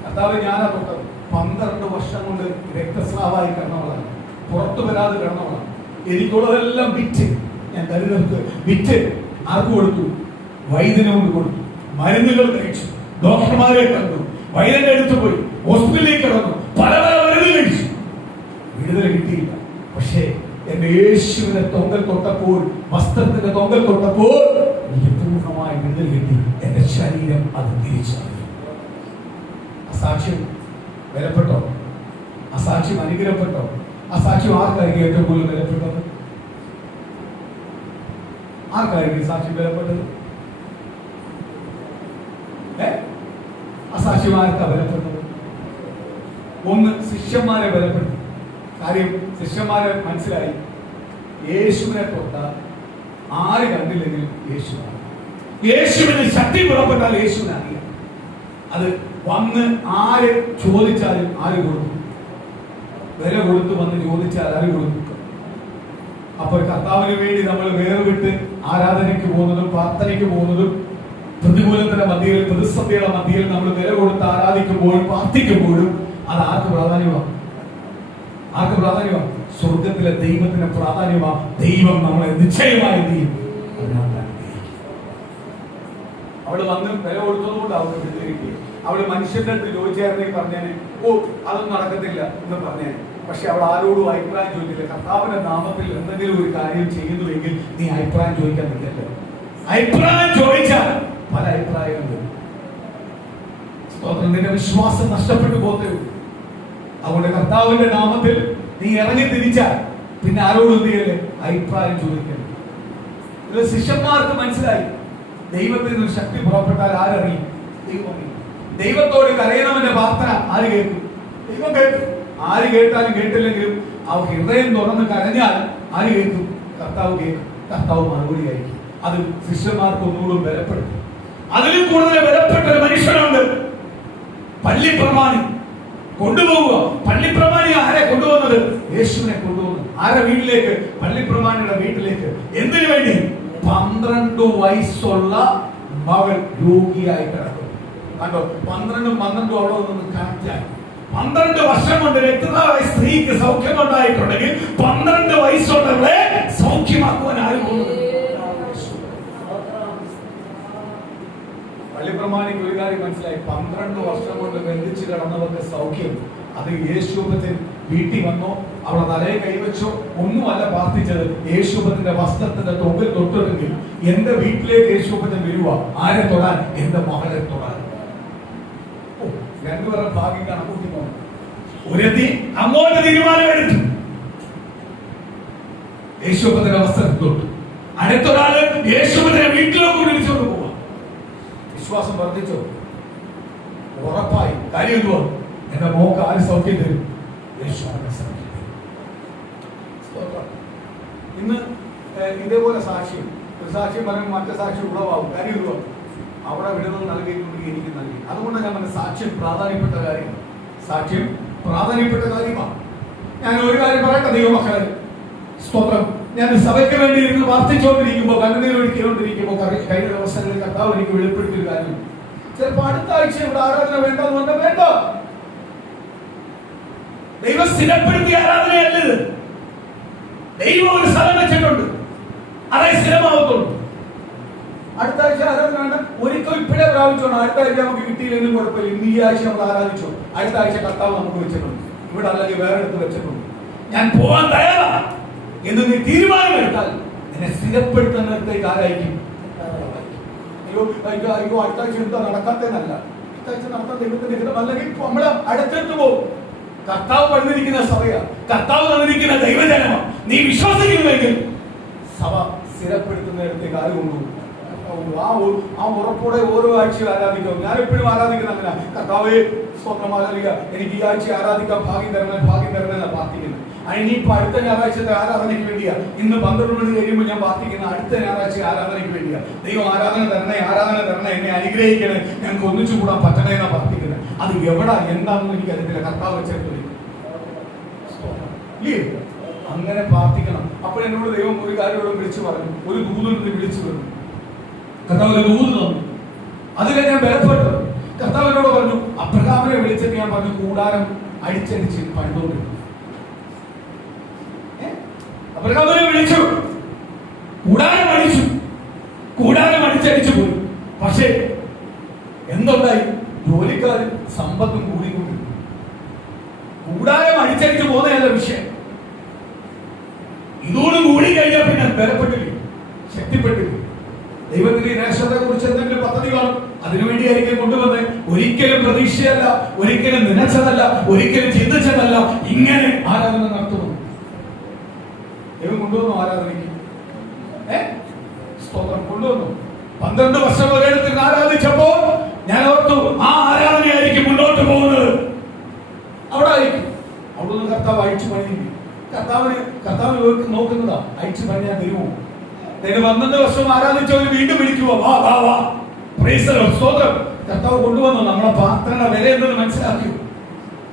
കർത്താവ് ഞാനാ തൊട്ടത്, 12 വർഷം കൊണ്ട് രക്തസ്രാവായി കിടന്നവളാണ്, പുറത്തു വരാതെ കിടന്നവളാണ്. എനിക്കുള്ളതെല്ലാം വിറ്റ്, ഞാൻ കരുതർക്ക് വിറ്റ് ആർക്ക് കൊടുത്തു? വൈദ്യനെ കൊണ്ട് കൊടുത്തു, മരുന്നുകൾ കഴിച്ചു, ഡോക്ടർമാരെ കണ്ടു, വൈദ്യന്റെ അടുത്ത് പോയി, ഹോസ്പിറ്റലിലേക്ക് കിടന്നു, പല പല മരുന്ന് കഴിച്ചു, വിടുതല കിട്ടിയില്ല. പക്ഷേ എന്റെ യേശുവിനെ തൊങ്കൽ തൊട്ടപ്പോൾ, വസ്ത്രത്തിന്റെ തൊങ്കൽ തൊട്ടപ്പോൾ എനിക്ക് പൂർണ്ണമായി വിടുതൽ കിട്ടി. എന്റെ ശരീരം അത് തിരിച്ചറിഞ്ഞു. അസാക്ഷ്യം വിലപ്പെട്ടോ? അസാക്ഷ്യം അനുഗ്രഹപ്പെട്ടോ? അസാക്ഷ്യം ആർക്കായിരിക്കും ഏറ്റവും കൂടുതൽ വിലപ്പെട്ടത്? ആർക്കായിരിക്കും സാക്ഷ്യം വിലപ്പെട്ടത്? അസാക്ഷ്യം ആർക്കാ വിലപ്പെട്ടത്? ഒന്ന്, ശിഷ്യന്മാരെ വിലപ്പെട്ടു. കാര്യം ശിഷ്യന്മാരെ മനസ്സിലായി, യേശുവിനെ തൊട്ട ആര് കണ്ടില്ലെങ്കിലും യേശുവാണ്. യേശുവിന് ശക്തി പുറപ്പെട്ടാൽ യേശുവിനെ അറിയാം. അത് വന്ന് ആര് ചോദിച്ചാലും ആര് കൊടുക്കും? വില കൊടുത്ത് വന്ന് ചോദിച്ചാൽ ആര് കൊടുക്കും? അപ്പോൾ കർത്താവിന് വേണ്ടി നമ്മൾ വേർവിട്ട് ആരാധനയ്ക്ക് പോകുന്നതും പ്രാർത്ഥനയ്ക്ക് പോകുന്നതും പ്രതികൂലത്തിന്റെ മധ്യയിൽ, പ്രതിസന്ധിയുടെ മധ്യയിൽ നമ്മൾ വില കൊടുത്ത് ആരാധിക്കുമ്പോഴും പ്രാർത്ഥിക്കുമ്പോഴും അത് ആർക്ക് പ്രാധാന്യമാണ്? ആർക്ക് പ്രാധാന്യമാണ്? സ്വർഗത്തിലെ ദൈവത്തിന് പ്രാധാന്യമാണ്. ദൈവം നമ്മളെ നിശ്ചയമായി എന്ത് ചെയ്യും? അവള് വന്ന് വില കൊടുത്തതുകൊണ്ട് അവർക്ക് വിളിച്ചിരിക്കുക. അവള് മനുഷ്യന്റെ അടുത്ത് ചോദിച്ചായിരുന്നെങ്കിൽ പറഞ്ഞേനെ, ഓ അതൊന്നും നടക്കത്തില്ല എന്ന് പറഞ്ഞേനെ. പക്ഷെ അവൾ ആരോടും അഭിപ്രായം ചോദിക്കില്ല. കർത്താവിന്റെ നാമത്തിൽ എന്തെങ്കിലും ഒരു കാര്യം ചെയ്യുന്നുവെങ്കിൽ നീ അഭിപ്രായം ചോദിക്കാൻ നിൽക്കല്ലോ. അഭിപ്രായം ചോദിച്ചാൽ പല അഭിപ്രായങ്ങളും സ്തോത്രം, നിന്റെ വിശ്വാസം നഷ്ടപ്പെട്ടു പോകത്തേ ഉള്ളൂ. അതുകൊണ്ട് കർത്താവിന്റെ നാമത്തിൽ നീ ഇറങ്ങി തിരിച്ചാൽ പിന്നെ ആരോടും ചെയ്യല്ലേ? അഭിപ്രായം ചോദിക്കരുത്. ഇത് ശിഷ്യന്മാർക്ക് മനസ്സിലായി, ദൈവത്തിന് ഒരു ശക്തി പുറപ്പെട്ടാൽ ആരറിയും? ദൈവം അറിയും. ദൈവത്തോട് കരയണവന്റെ പ്രാർത്ഥന ആര് കേൾക്കും? ദൈവം കേൾക്കും. ആര് കേട്ടാലും കേട്ടില്ലെങ്കിലും ആ ഹൃദയം തുറന്ന് കരഞ്ഞാൽ ആര് കേൾക്കും? കർത്താവ് കേൾക്കും. കർത്താവ് മറുപടി ആയിരിക്കും. അത് ശിഷ്യന്മാർക്ക് ഒന്നുകൂടും ബലപ്പെടും. അതിലും കൂടുതൽ ബലപ്പെട്ട ഒരു മനുഷ്യനുണ്ട്, പള്ളിപ്രമാണി. കൊണ്ടുപോവുക. പള്ളിപ്രമാണി ആരെ കൊണ്ടുവന്നത്? യേശുവിനെ കൊണ്ടുവന്നു. ആരെ വീട്ടിലേക്ക്? പള്ളിപ്രമാണിയുടെ വീട്ടിലേക്ക്. എന്തിനു വേണ്ടി? 12 വയസ്സുള്ള മകൾ രോഗിയായി കിടക്കും. കണ്ടോ, 12 അവിടെ നിന്ന് കണക്റ്റായി. 12 വർഷം കൊണ്ട് രക്തസ്രാവമായ സ്ത്രീക്ക് സൗഖ്യമുണ്ടായിട്ടുണ്ടെങ്കിൽ 12 വയസ്സുള്ളവരെ സൗഖ്യമാക്കുവാൻ ആരും പോകുന്നത്? പള്ളിപ്രമാണിക്ക് ഒരു കാര്യം മനസ്സിലായി, 12 വർഷം കൊണ്ട് ബന്ധിച്ച് കിടന്നവർക്ക് സൗഖ്യം. അത് യേശുപ്പൻ വീട്ടിൽ വന്നോ, അവളെ തലയെ കൈവച്ചോ ഒന്നുമല്ല പ്രാർത്ഥിച്ചത്. യേശുപ്പന്റെ വസ്ത്രത്തിന്റെ തൊങ്കിൽ തൊട്ടിട്ടെങ്കിൽ എന്റെ വീട്ടിലേക്ക് യേശുപ്പൻ വരുക. ആരെ തൊടാൻ? എന്റെ മകളെ തൊടാൻ. രണ്ടുപേരുടെ ഭാഗ്യം കണക്കൂട്ടി പോകണം. ഒരുത്തി അങ്ങോട്ട് തീരുമാനമെടുത്തു, യേശുപ്പന്റെ വസ്ത്രത്തിൽ തൊട്ടു. അടുത്തൊരാള് യേശുപ്പനെ വീട്ടിലേക്ക് വിളിച്ചുകൊണ്ട് പോവാ. വിശ്വാസം വർദ്ധിച്ചോ? ഉറപ്പായി. കാര്യം എന്തുവാ? എന്റെ മോക്ക് ആര് സൗഖ്യം തരും? യേശുവിന്റെ സൗഖ്യം. ഇന്ന് ഇതേപോലെ സാക്ഷ്യം, ഒരു സാക്ഷ്യം പറയുമ്പോൾ മറ്റേ സാക്ഷ്യം ഉളവാകും. കാര്യം എന്തുവാ? അവിടെ വിടുതൽ നൽകിയിട്ടുണ്ടെങ്കിൽ എനിക്ക് നൽകി. അതുകൊണ്ട് ഞാൻ പറഞ്ഞ സാക്ഷ്യം പ്രാധാന്യപ്പെട്ട കാര്യമാണ്. സാക്ഷ്യം പ്രാധാന്യപ്പെട്ട കാര്യമാണ്. ഞാൻ ഒരു കാര്യം പറയട്ടെ ദൈവമക്കളെ, സ്തോത്രം. ഞാൻ സഭയ്ക്ക് വേണ്ടി ഇരുന്ന് പ്രാർത്ഥിച്ചുകൊണ്ടിരിക്കുമ്പോൾ, കണ്ണുനീർ ഒഴുക്കിക്കൊണ്ടിരിക്കുമ്പോൾ കഴിഞ്ഞ ദിവസങ്ങളിൽ കർത്താവ് എനിക്ക് വെളിപ്പെടുത്തിയൊരു കാര്യം, ചിലപ്പോൾ അടുത്ത ആഴ്ച ഇവിടെ ആരാധന വേണ്ടെന്ന് പറഞ്ഞാൽ വേണ്ട. ദൈവം സ്ഥിരപ്പെടുത്തിയ ആരാധനയല്ലത്. ദൈവം ഒരു സ്ഥലം വെച്ചിട്ടുണ്ട്, അതേ സ്ഥിരമാവത്തുള്ളൂ. അടുത്ത ആഴ്ച ആരാധന വേണ്ട. ഒരിക്കൽ ഇപ്പോഴേ പ്രാപിച്ചോണം. അടുത്ത ആഴ്ച നമുക്ക് കിട്ടിയില്ലെങ്കിലും കുഴപ്പമില്ല. ഇന്ന് ഈ ആഴ്ച നമ്മൾ ആരാധിച്ചോ, അടുത്ത ആഴ്ച കർത്താവ് നമുക്ക് വെച്ചിട്ടുണ്ട്. ഇവിടെ അല്ലെങ്കിൽ വേറെ അടുത്ത് വെച്ചിട്ടുണ്ട്. ഞാൻ പോകാൻ തയ്യാറാണ് എന്ന് നീ തീരുമാനമെടുത്താൽ എന്നെ സ്ഥിരപ്പെടുത്തുന്നിടത്തേക്ക് ആരായിരിക്കും? അയ്യോ അയ്യോ അയ്യോ അടുത്ത ആഴ്ച എന്താ നടക്കാത്തതെന്നല്ല, കൂട്ടാഴ്ച നടത്താൻ ദൈവത്തിന്റെ ഹിതം അല്ലെങ്കിൽ നമ്മള് അടുത്തെടുത്ത് പോകും. കർത്താവ് പണിതിരിക്കുന്ന സഭയാ, കർത്താവ് തന്നിരിക്കുന്ന ദൈവജനമാണ്. നീ വിശ്വസിക്കുന്നുവെങ്കിൽ സഭ സ്ഥിരപ്പെടുത്തുന്നിടത്തേക്ക് ആര് കൊണ്ടുപോകും? ആ ഉറപ്പോടെ ഓരോ ആഴ്ചയും ആരാധിക്കും. ഞാൻ എപ്പോഴും ആരാധിക്കുന്ന അങ്ങനെ, കർത്താവേ സ്വന്തം ആരാധിക്കുക, എനിക്ക് ഈ ആഴ്ച ആരാധിക്കാൻ ഭാഗ്യം തരണേ എന്നാണ് പ്രാർത്ഥിക്കുന്നത്. ഇനിയിപ്പോ അടുത്ത ഞായറാഴ്ചത്തെ ആരാധനയ്ക്ക് വേണ്ടിയാ. ഇന്ന് 12 മണി കഴിയുമ്പോൾ ഞാൻ പ്രാർത്ഥിക്കുന്ന അടുത്ത ഞായറാഴ്ച ആരാധനയ്ക്ക് വേണ്ടിയാ. ദൈവം ആരാധന തരണേ, എന്നെ അനുഗ്രഹിക്കണേ, ഞങ്ങൾക്ക് ഒന്നിച്ചു കൂടാൻ പറ്റണേ എന്നാ പ്രാർത്ഥിക്കുന്നത്. അത് എവിടാ എന്താണെന്ന് എനിക്ക് അറിയത്തില്ല. കർത്താവ് ചേർത്ത് അങ്ങനെ പ്രാർത്ഥിക്കണം. അപ്പോൾ എന്നോട് ദൈവം ഒരു കാര്യം വിളിച്ചു പറഞ്ഞു. ഒരു ദൂതനെ വിളിച്ചു പറഞ്ഞു. കർത്താവ് ഒരു ദൂത് തന്നു. അതിലെ ഞാൻ ബലപ്പെട്ടു. കർത്താവ് എന്നോട് പറഞ്ഞു, അബ്രഹാമിനെ വിളിച്ചിട്ട് ഞാൻ പറഞ്ഞു, കൂടാരം അടിച്ചടിച്ച് പണിതോണ്ട്. അബ്രഹാമിനെ വിളിച്ചു, കൂടാരം അടിച്ചടിച്ചു പോയി. പക്ഷേ എന്തുണ്ടായി? ജോലിക്കാരും സമ്പത്തും കൂടിക്കൊണ്ടിരുന്നു. കൂടാരം അടിച്ചടിച്ചു പോകുന്നതല്ല വിഷയം. ഇതോട് കൂടി കഴിഞ്ഞാൽ പിന്നെ ബലപ്പെട്ടില്ല, ശക്തിപ്പെട്ടില്ല. ദൈവത്തിന്റെ രക്ഷത്തെ കുറിച്ച് എന്തെങ്കിലും പദ്ധതി കാണും, അതിനുവേണ്ടിയായിരിക്കും കൊണ്ടുവന്ന്. ഒരിക്കലും പ്രതീക്ഷയല്ല, ഒരിക്കലും നനച്ചതല്ല, ഒരിക്കലും ചിന്തിച്ചതല്ല. ഇങ്ങനെ ആരാധന നടത്തുന്നു. ദൈവം കൊണ്ടുവന്നു ആരാധനയ്ക്ക്. സ്തോത്രം കൊണ്ടുവന്നു. 12 വർഷം ഒരിടത്തിൽ ആരാധിച്ചപ്പോ ഞാൻ ഓർത്തു, ആ ആരാധനയായിരിക്കും മുന്നോട്ട് പോകുന്നത്. അവിടെ ആയിരിക്കും. അവിടുന്ന് കർത്താവ് അയച്ചു പണിയും. കർത്താവ് നോക്കുന്നതാ, അയച്ചു പണിയാൻ തരുമോ? 12 വർഷം ആരാധിച്ചവർ വീണ്ടും വിളിക്കുക, വാ വാ വാ, പ്രൈസ് ദി ലോർഡ്. സ്തോത്രം. കർത്താവ് കൊണ്ടുവന്നു. നമ്മളെ പ്രാർത്ഥനയുടെ വില എന്തെന്ന് മനസ്സിലാക്കി.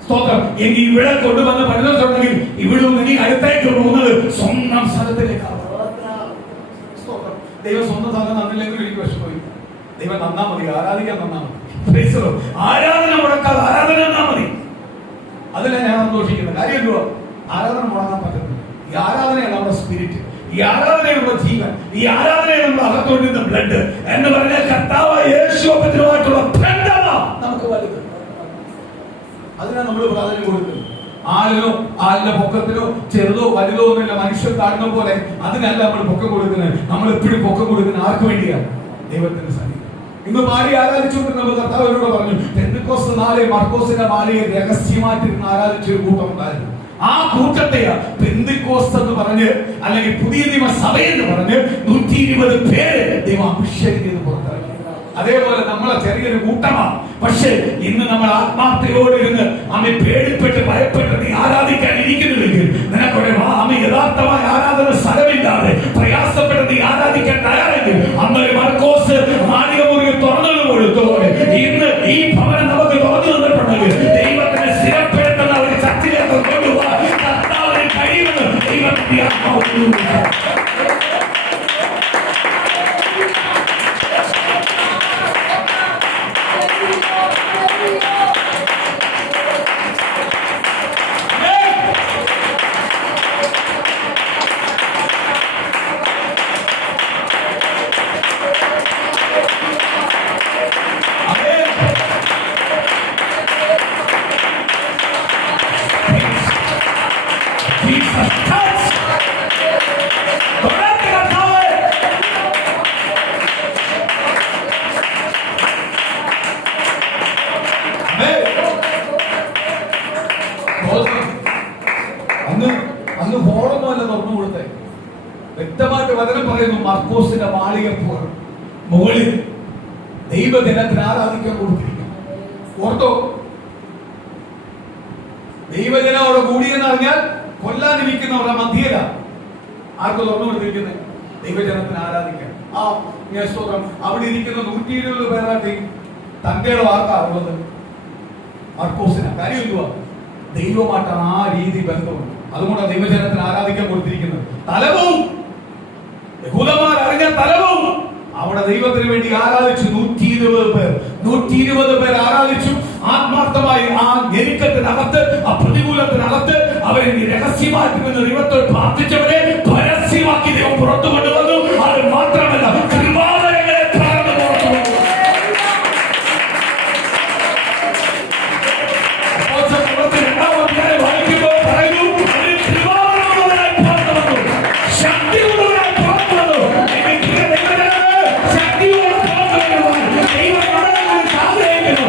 സ്തോത്രം. എങ്കിൽ ഇവിടെ കൊണ്ടുവന്ന് പണിതുണ്ടെങ്കിൽ ഇവിടെ ഇനി അടുത്തേക്ക് പോകുന്നത് സ്വന്തം സ്ഥലത്തിലേക്കാണ്. സ്തോത്രം. ദൈവം സ്വന്തം സ്ഥലം നന്നില്ലെങ്കിൽ എനിക്ക് വിഷമമായി. ദൈവം നന്നാ മതി, ആരാധിക്കാൻ നന്നാ മതി. Praise the Lord. ആരാധന മുടക്കാതെ ആരാധന നന്നാ മതി. അതിലാണ് ഞാൻ സന്തോഷിക്കുന്നത്. കാര്യം എന്തുവാ? ആരാധന മുടങ്ങാൻ പറ്റുന്നത്. ഈ ആരാധനയാണ് നമ്മുടെ സ്പിരിറ്റ്, ഈ ആരാധനയുള്ള ജീവൻ, ഈ ആരാധനയുള്ള അകത്തോണ്ടിരുന്ന ബ്ലഡ് എന്ന് പറഞ്ഞാൽ കർത്താവ് യേശുവുമായിട്ടുള്ള ബന്ധമാണ് നമുക്ക് വലുത്. അതിനാണ് നമ്മൾ പ്രാധാന്യം കൊടുക്കുന്നത്. ആലിന്റെ പൊക്കത്തിലോ ചെറുതോ വലുതോ ഒന്നുമില്ല. മനുഷ്യൻ കാണുന്ന പോലെ അതിനല്ല നമ്മൾ പൊക്കം കൊടുക്കുന്നത്. നമ്മൾ എപ്പോഴും പൊക്കം കൊടുക്കുന്നത് ആർക്ക് വേണ്ടിയാണ്? ദൈവത്തിന്റെ സന്നിധി. ഇന്ന് മാറി ആരാധിച്ചുകൊണ്ട് നമ്മൾ കർത്താവിനോട് പറഞ്ഞു, പെന്തക്കോസ്ത് നാളെ മർക്കോസിന്റെ മാലയെ രഹസ്യമായിട്ടിരുന്ന് ആരാധിച്ചൊരു കൂട്ടം ഉണ്ടായിരുന്നു. ആ കൂട്ടത്തെയാ പെന്തക്കോസ്ത് എന്ന് പറഞ്ഞ്, അല്ലെങ്കിൽ പുതിയ നിയമ സഭയെന്ന് പറഞ്ഞ് 120 പേര് ദൈവം അഭിഷേകം ചെയ്ത് പുറത്തിറങ്ങി. അതേപോലെ നമ്മളെ ചെറിയൊരു കൂട്ടമാണ്. പക്ഷേ ഇന്ന് നമ്മൾ ആത്മാർത്ഥയോടിരുന്ന് അമ്മ പേടിപ്പെട്ട് ഭയപ്പെട്ട് നീ ആരാധിക്കാൻ ഇരിക്കുന്നുവെങ്കിൽ നിനക്കൊരു അമ്മ യഥാർത്ഥമായ ആരാധന സ്ഥലമില്ലാതെ പ്രയാസപ്പെട്ട് നീ ആരാധിക്കാൻ തയ്യാറെങ്കിൽ അന്നൊരു മർക്കോസ് മാളികമുറിയിൽ തുറന്നു കൊടുത്തോടെ ഇന്ന് ഈ ഭവനം നമുക്ക് തുറന്നു തന്നിട്ടുണ്ടെങ്കിൽ ദൈവത്തിന് സ്ഥിരപ്പെടുത്തുന്ന ഒരു ചർച്ചയിലേക്ക് കൊണ്ടുപോകാൻ കർത്താവിന് കഴിയുമെന്ന് ദൈവത്തിന്റെ ആത്മാവ്. അന്ന് ഹോളൊന്നുമല്ല തുറന്നു കൊടുത്തേ. വ്യക്തമായിട്ട് വചനം പറയുന്നു, മർക്കോസിന്റെ മാളികപ്പോൾ മുകളിൽ ദൈവജനത്തിന് ആരാധിക്കാൻ കൊടുത്തിരിക്കുന്നു. ഓർത്തോ, ദൈവജനം അവിടെ കൂടിയെന്ന് അറിഞ്ഞാൽ കൊല്ലാനിരിക്കുന്നവരുടെ മധ്യത ആർക്ക് തുറന്നു കൊടുത്തിരിക്കുന്നത്? ദൈവജനത്തിന് ആരാധിക്കാൻ. സ്തോത്രം. അവിടെ ഇരിക്കുന്ന 120 പേരാട്ടി തന്റെ ആർക്കാ ഉള്ളത്? മർക്കോസിന്. കാര്യം എന്തുവാ? ദൈവമായിട്ടാണ് ആ രീതി ബന്ധമുണ്ട്. അതുകൊണ്ടാണ് ദൈവജനത്തിന് ആരാധിക്കാൻ കൊടുത്തിരിക്കുന്നത്. തലവും യഹൂദന്മാർ അറിഞ്ഞ തലവും അവിടെ ദൈവത്തിന് വേണ്ടി ആരാധിച്ചു. 120 പേർ ആരാധിച്ചു ആത്മാർത്ഥമായി. ആ ഞെരുക്കത്തിനകത്ത്, ആ പ്രതികൂലത്തിനകത്ത് അവരെ രഹസ്യമാക്കുമെന്ന് ദൈവത്തോട് പ്രാർത്ഥിച്ചവരെ പരസ്യമാക്കി ദൈവം പുറത്തു കൊണ്ടുവന്നു. അത് മാത്രമല്ല, കൃപാവരങ്ങളെ പകർന്നു പുറത്തു വന്നു. വായിക്കുമ്പോൾ പറയുന്നു, കൃപാവരമുള്ളവരായി പുറത്തു വന്നു, ശക്തിയുള്ളവരായി പുറത്തു വന്നു. ശക്തിയോടെ പുറത്തു വരുവാൻ ദൈവം ആഗ്രഹിക്കുന്നു.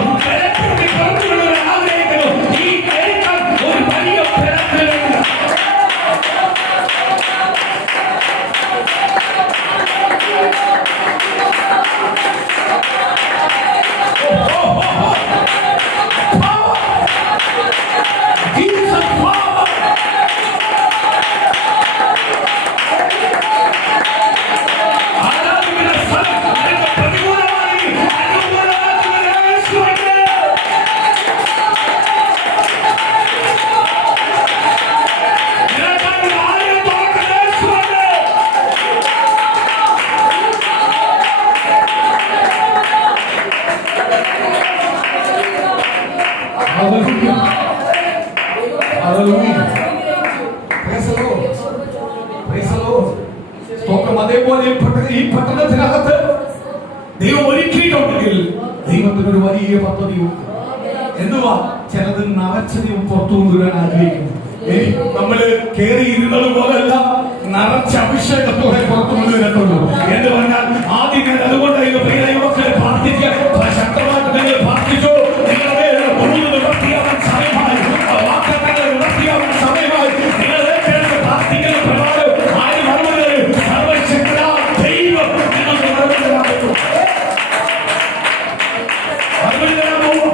ദൈവത്തിനൊരു വലിയ പദ്ധതിയുണ്ട്. എന്തുവാ? ചിലത് നിറച്ചതും പുറത്തു കൊണ്ടുവരാൻ ആഗ്രഹിക്കുന്നു. നമ്മള് കയറി ഇരുന്നത് പോലല്ല, നിറച്ച അഭിഷേകത്തോടെ പുറത്തു കൊണ്ടുവരത്തുള്ളൂ. എന്ന് പറഞ്ഞാൽ ആദ്യം ഞാൻ അതുകൊണ്ട് യുവക്കളെ പ്രാർത്ഥിക്കുക, ശക്തമായിട്ട് നിങ്ങൾ പ്രാർത്ഥിച്ചു. നിങ്ങളുടെ നിവർത്തിയാവാൻ സമയമായി, വാഗ്ദത്തങ്ങൾ നിവർത്തിയാവാൻ സമയമായി. നിങ്ങൾ ഏറ്റെടുത്ത് പ്രാർത്ഥിക്കുന്ന പ്രകാരം ആര് മറുപടി സർവശക്തനാ ദൈവം നിങ്ങൾക്ക് മറുപടി തരാൻ പറ്റും. മറുപടി തരാൻ പോകും.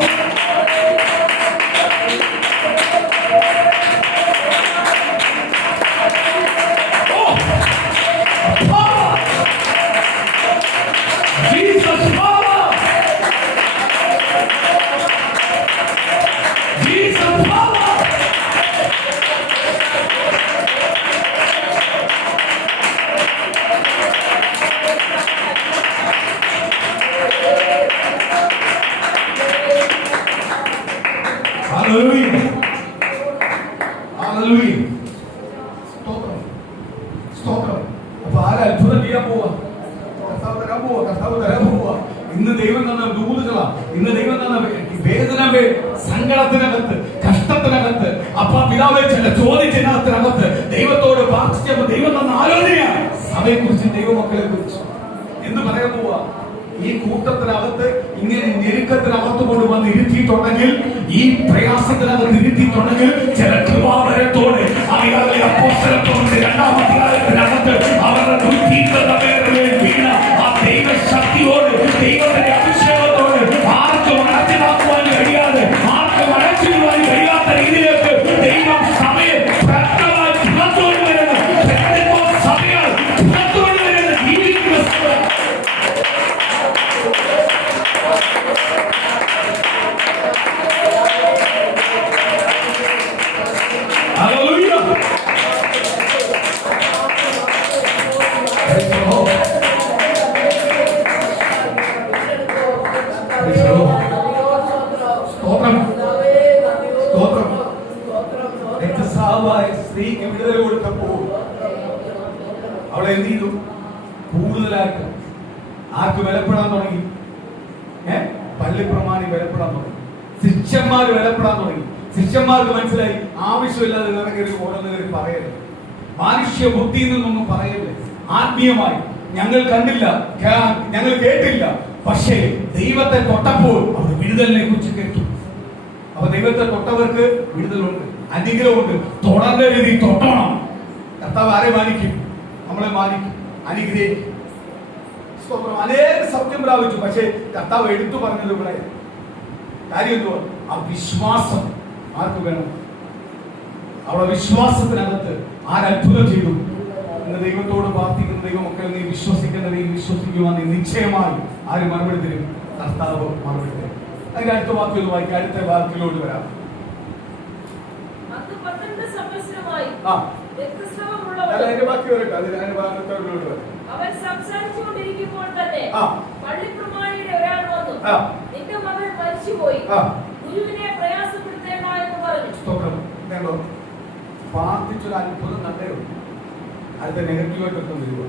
ഇന്ന് ദൈവം തന്ന ദൂതുകളാ, ഇന്ന് ദൈവം തന്ന വേദനവേ, സങ്കടത്തിനകത്ത്, കഷ്ടത്തിനകത്ത്, അപ്പ പിതാവേ ചില ചോദിച്ചതിനകത്തിനകത്ത് ദൈവത്തോട് പ്രാർത്ഥിച്ചപ്പോൾ ദൈവം തന്ന ആലോചനയാണ് സഭയെ കുറിച്ച്, ദൈവമക്കളെ കുറിച്ച്. എന്ന് പറയാൻ പോവാ, ഈ കൂട്ടത്തിനകത്ത് ഇങ്ങനെ ഞെരുക്കത്തിനകത്ത് കൊണ്ടുവന്ന് ഇരുത്തിയിട്ടുണ്ടെങ്കിൽ, ഈ പ്രയാസത്തിനകത്ത് ഇരുത്തിയിട്ടുണ്ടെങ്കിൽ, ചില കൃപാവരത്തോടെ അറിയാതെ അപ്പോസ്തലത്തോടെ രണ്ടാം അധ്യായത്തിനകത്ത് അവരുടെ വീണ ആ ദൈവശക്തിയോട്, ദൈവത്തിന്റെ അഭിഷേകത്തോട് ആർക്കും അടച്ചിടാക്കുവാൻ കഴിയാതെ, ആർക്കും അടച്ചിടുവാൻ കഴിയാത്ത രീതിയിലേക്ക് ദൈവം സഭയെ പ്രക്തമായി പുറത്തുകൊണ്ടുവരുന്ന സഭയാൽ പുറത്തുകൊണ്ടുവരുന്ന ജീവിക്കുന്ന സഭ. സ്ത്രീക്ക് വിടുതൽ കൊടുത്തപ്പോൾ അവളെ എന്ത് ചെയ്തു? കൂടുതലായിട്ട് ആർക്ക് വിലപ്പെടാൻ തുടങ്ങി? പള്ളിപ്രമാണി വിലപ്പെടാൻ തുടങ്ങി, ശിഷ്യന്മാർ വിലപ്പെടാൻ തുടങ്ങി. ശിഷ്യന്മാർക്ക് മനസ്സിലായി ആവശ്യമില്ലാതെ നിറകേറി ഓരോന്നുകേറി പറയരുത്, മനുഷ്യ ബുദ്ധിയിൽ നിന്നൊന്നും പറയരുത്. ആത്മീയമായി ഞങ്ങൾ കണ്ടില്ല, ഞങ്ങൾ കേട്ടില്ല, പക്ഷേ ദൈവത്തെ തൊട്ടപ്പോൾ അവർ വിടുതലിനെ കുറിച്ച് കേട്ടു. അപ്പൊ ദൈവത്തെ തൊട്ടവർക്ക് വിടുതലുണ്ട്, അനുഗ്രഹമുണ്ട്. തൊടേണ്ട രീതി തൊട്ടണം. കർത്താവ് ആരെ മാനിക്കും? നമ്മളെ മാനിക്കും, അനുഗ്രഹിക്കും. അനേകം സത്യം പ്രാപിച്ചു, പക്ഷേ കർത്താവ് എടുത്തു പറഞ്ഞത് ഇവിടെ കാര്യം എന്തുവാ? ആ വിശ്വാസം ആർക്ക് വേണം? അവരുടെ വിശ്വാസത്തിനകത്ത് ആരത്ഭുതം ചെയ്തു. ഇന്ന് ദൈവത്തോട് പ്രാർത്ഥിക്കുന്ന ദൈവമൊക്കെ നീ വിശ്വസിക്കുന്ന നീ വിശ്വസിക്കുവാൻ നീ നിശ്ചയമായി ആര് മറുപടി തരും? കർത്താവ് മറുപടി തരും. അതിന്റെ അടുത്ത വാക്കുകൾ വായിക്കാം. അടുത്ത വാക്കിലോട്ട് വരാം. അവൻ സംസാരിച്ചുകൊണ്ടിരിക്കുമ്പോൾ തന്നെ പള്ളിപ്രമാണിയുടെ ഒരാൾ വന്നു, നിന്റെ മകൾ മരിച്ചുപോയി, ഗുരുവിനെ പ്രയാസപ്പെടുത്തേണ്ട എന്ന് പറഞ്ഞു. പ്രാർത്ഥിച്ചൊരു അത്ഭുതം കണ്ടേ അടുത്ത നെഗറ്റീവായിട്ടൊക്കെ വരിക.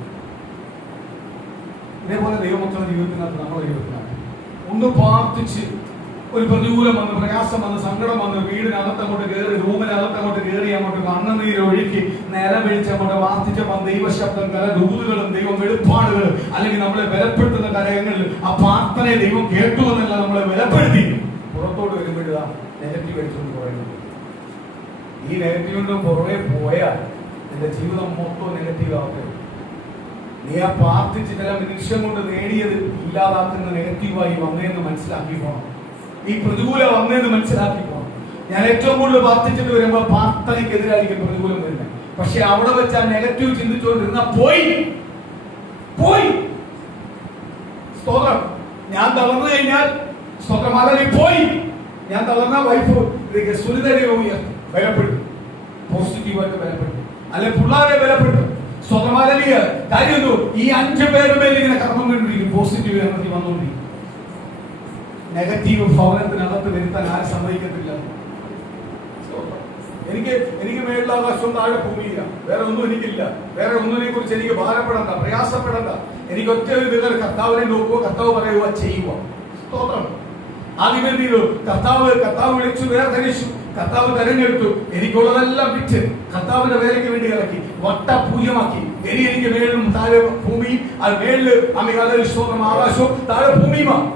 ഇതേപോലെ ദൈവമക്കളുടെ ജീവിതത്തിനകത്ത് നമ്മുടെ ജീവിതത്തിനകത്ത് ഒന്ന് പ്രാർത്ഥിച്ച് ഒരു പ്രതികൂലം വന്ന്, പ്രയാസം വന്ന്, സങ്കടം വന്ന്, വീടിനകത്തങ്ങോട്ട് കയറി, റൂമിനകത്തങ്ങോട്ട് കയറി, അങ്ങോട്ട് കണ്ണുനീര് ഒഴുക്കി നേരം വിളിച്ചങ്ങോട്ട് പ്രാർത്ഥിച്ചപ്പോൾ ദൈവശബ്ദം, കല ദൂതുകളും ദൈവം വെളിപ്പാടുകളും അല്ലെങ്കിൽ നമ്മളെ ബലപ്പെടുത്തുന്ന കാര്യങ്ങളിൽ ആ പ്രാർത്ഥനയെ ദൈവം കേട്ടു എന്നല്ല നമ്മളെ ബലപ്പെടുത്തി പുറത്തോട്ട് വരുമ്പോഴാ നെഗറ്റീവ് അടിച്ചുകൊണ്ട് പറയുന്നത്. ഈ നെഗറ്റീവിന്റെ പുറകെ പോയാൽ നിന്റെ ജീവിതം മൊത്തം നെഗറ്റീവ് ആവുകയും നീ ആ പ്രാർത്ഥിച്ച് ചില നിമിഷം കൊണ്ട് നേടിയത് ഇല്ലാതാക്കുന്ന നെഗറ്റീവായി വന്നതെന്ന് മനസ്സിലാക്കി പോകണം. ഈ പ്രതികൂലം വന്നതെന്ന് മനസ്സിലാക്കി പോകണം. ഞാൻ ഏറ്റവും കൂടുതൽ പ്രാർത്ഥിച്ചിട്ട് വരുമ്പോൾ പ്രാർത്ഥനയ്ക്കെതിരായിരിക്കും പ്രതികൂലം വരുന്നത്. പക്ഷെ അവിടെ വെച്ച് ആ നെഗറ്റീവ് ചിന്തിച്ചുകൊണ്ടിരുന്ന പോയി. സ്തോത്രം. ഞാൻ തളർന്നു കഴിഞ്ഞാൽ സ്തോത്രം അല്ലെങ്കിൽ പോയി. ഞാൻ തളർന്ന വൈഫ് സുനിതരെ ബലപ്പെടും, പോസിറ്റീവായിട്ട് ബലപ്പെടും, അല്ലെ പിള്ളേരെ ബലപ്പെടുത്തും. സ്വതമാലിയ കാര്യം ഈ 5 പേരുടെ മേലെ ഇങ്ങനെ കർമ്മം കൊണ്ടിരിക്കും, പോസിറ്റീവ് എനർജി വന്നുകൊണ്ടിരിക്കും. നെഗറ്റീവ് ഭവനത്തിനകത്ത് വരുത്താൻ ആരും സമ്മതിക്കത്തില്ല. എനിക്ക് മേളിലാകാശം താഴെ ഭൂമിയില്ല, വേറെ ഒന്നും എനിക്കില്ല, വേറെ ഒന്നിനെ കുറിച്ച് എനിക്ക് ഭാരപ്പെടണ്ട, പ്രയാസപ്പെടണ്ട. എനിക്ക് ഒറ്റ ഒരു കർത്താവിനെ നോക്കുക, കർത്താവ് പറയുക, ചെയ്യുക. സ്തോത്രം. ആദ്യം എന്ത് ചെയ്തു? കർത്താവ് വിളിച്ചു, വേർതിരിച്ചു, കർത്താവ് തെരഞ്ഞെടുത്തു. എനിക്കുള്ളതെല്ലാം വിറ്റ് കർത്താവിന്റെ വേലയ്ക്ക് വേണ്ടി ഇറക്കി, വട്ടപൂജ്യമാക്കി. എനിക്ക് മേലും താഴെ ഭൂമിയും, അത് മേളില് അമികാല സ്തോത്രം ആകാശവും താഴെ ഭൂമിയുമാണ്.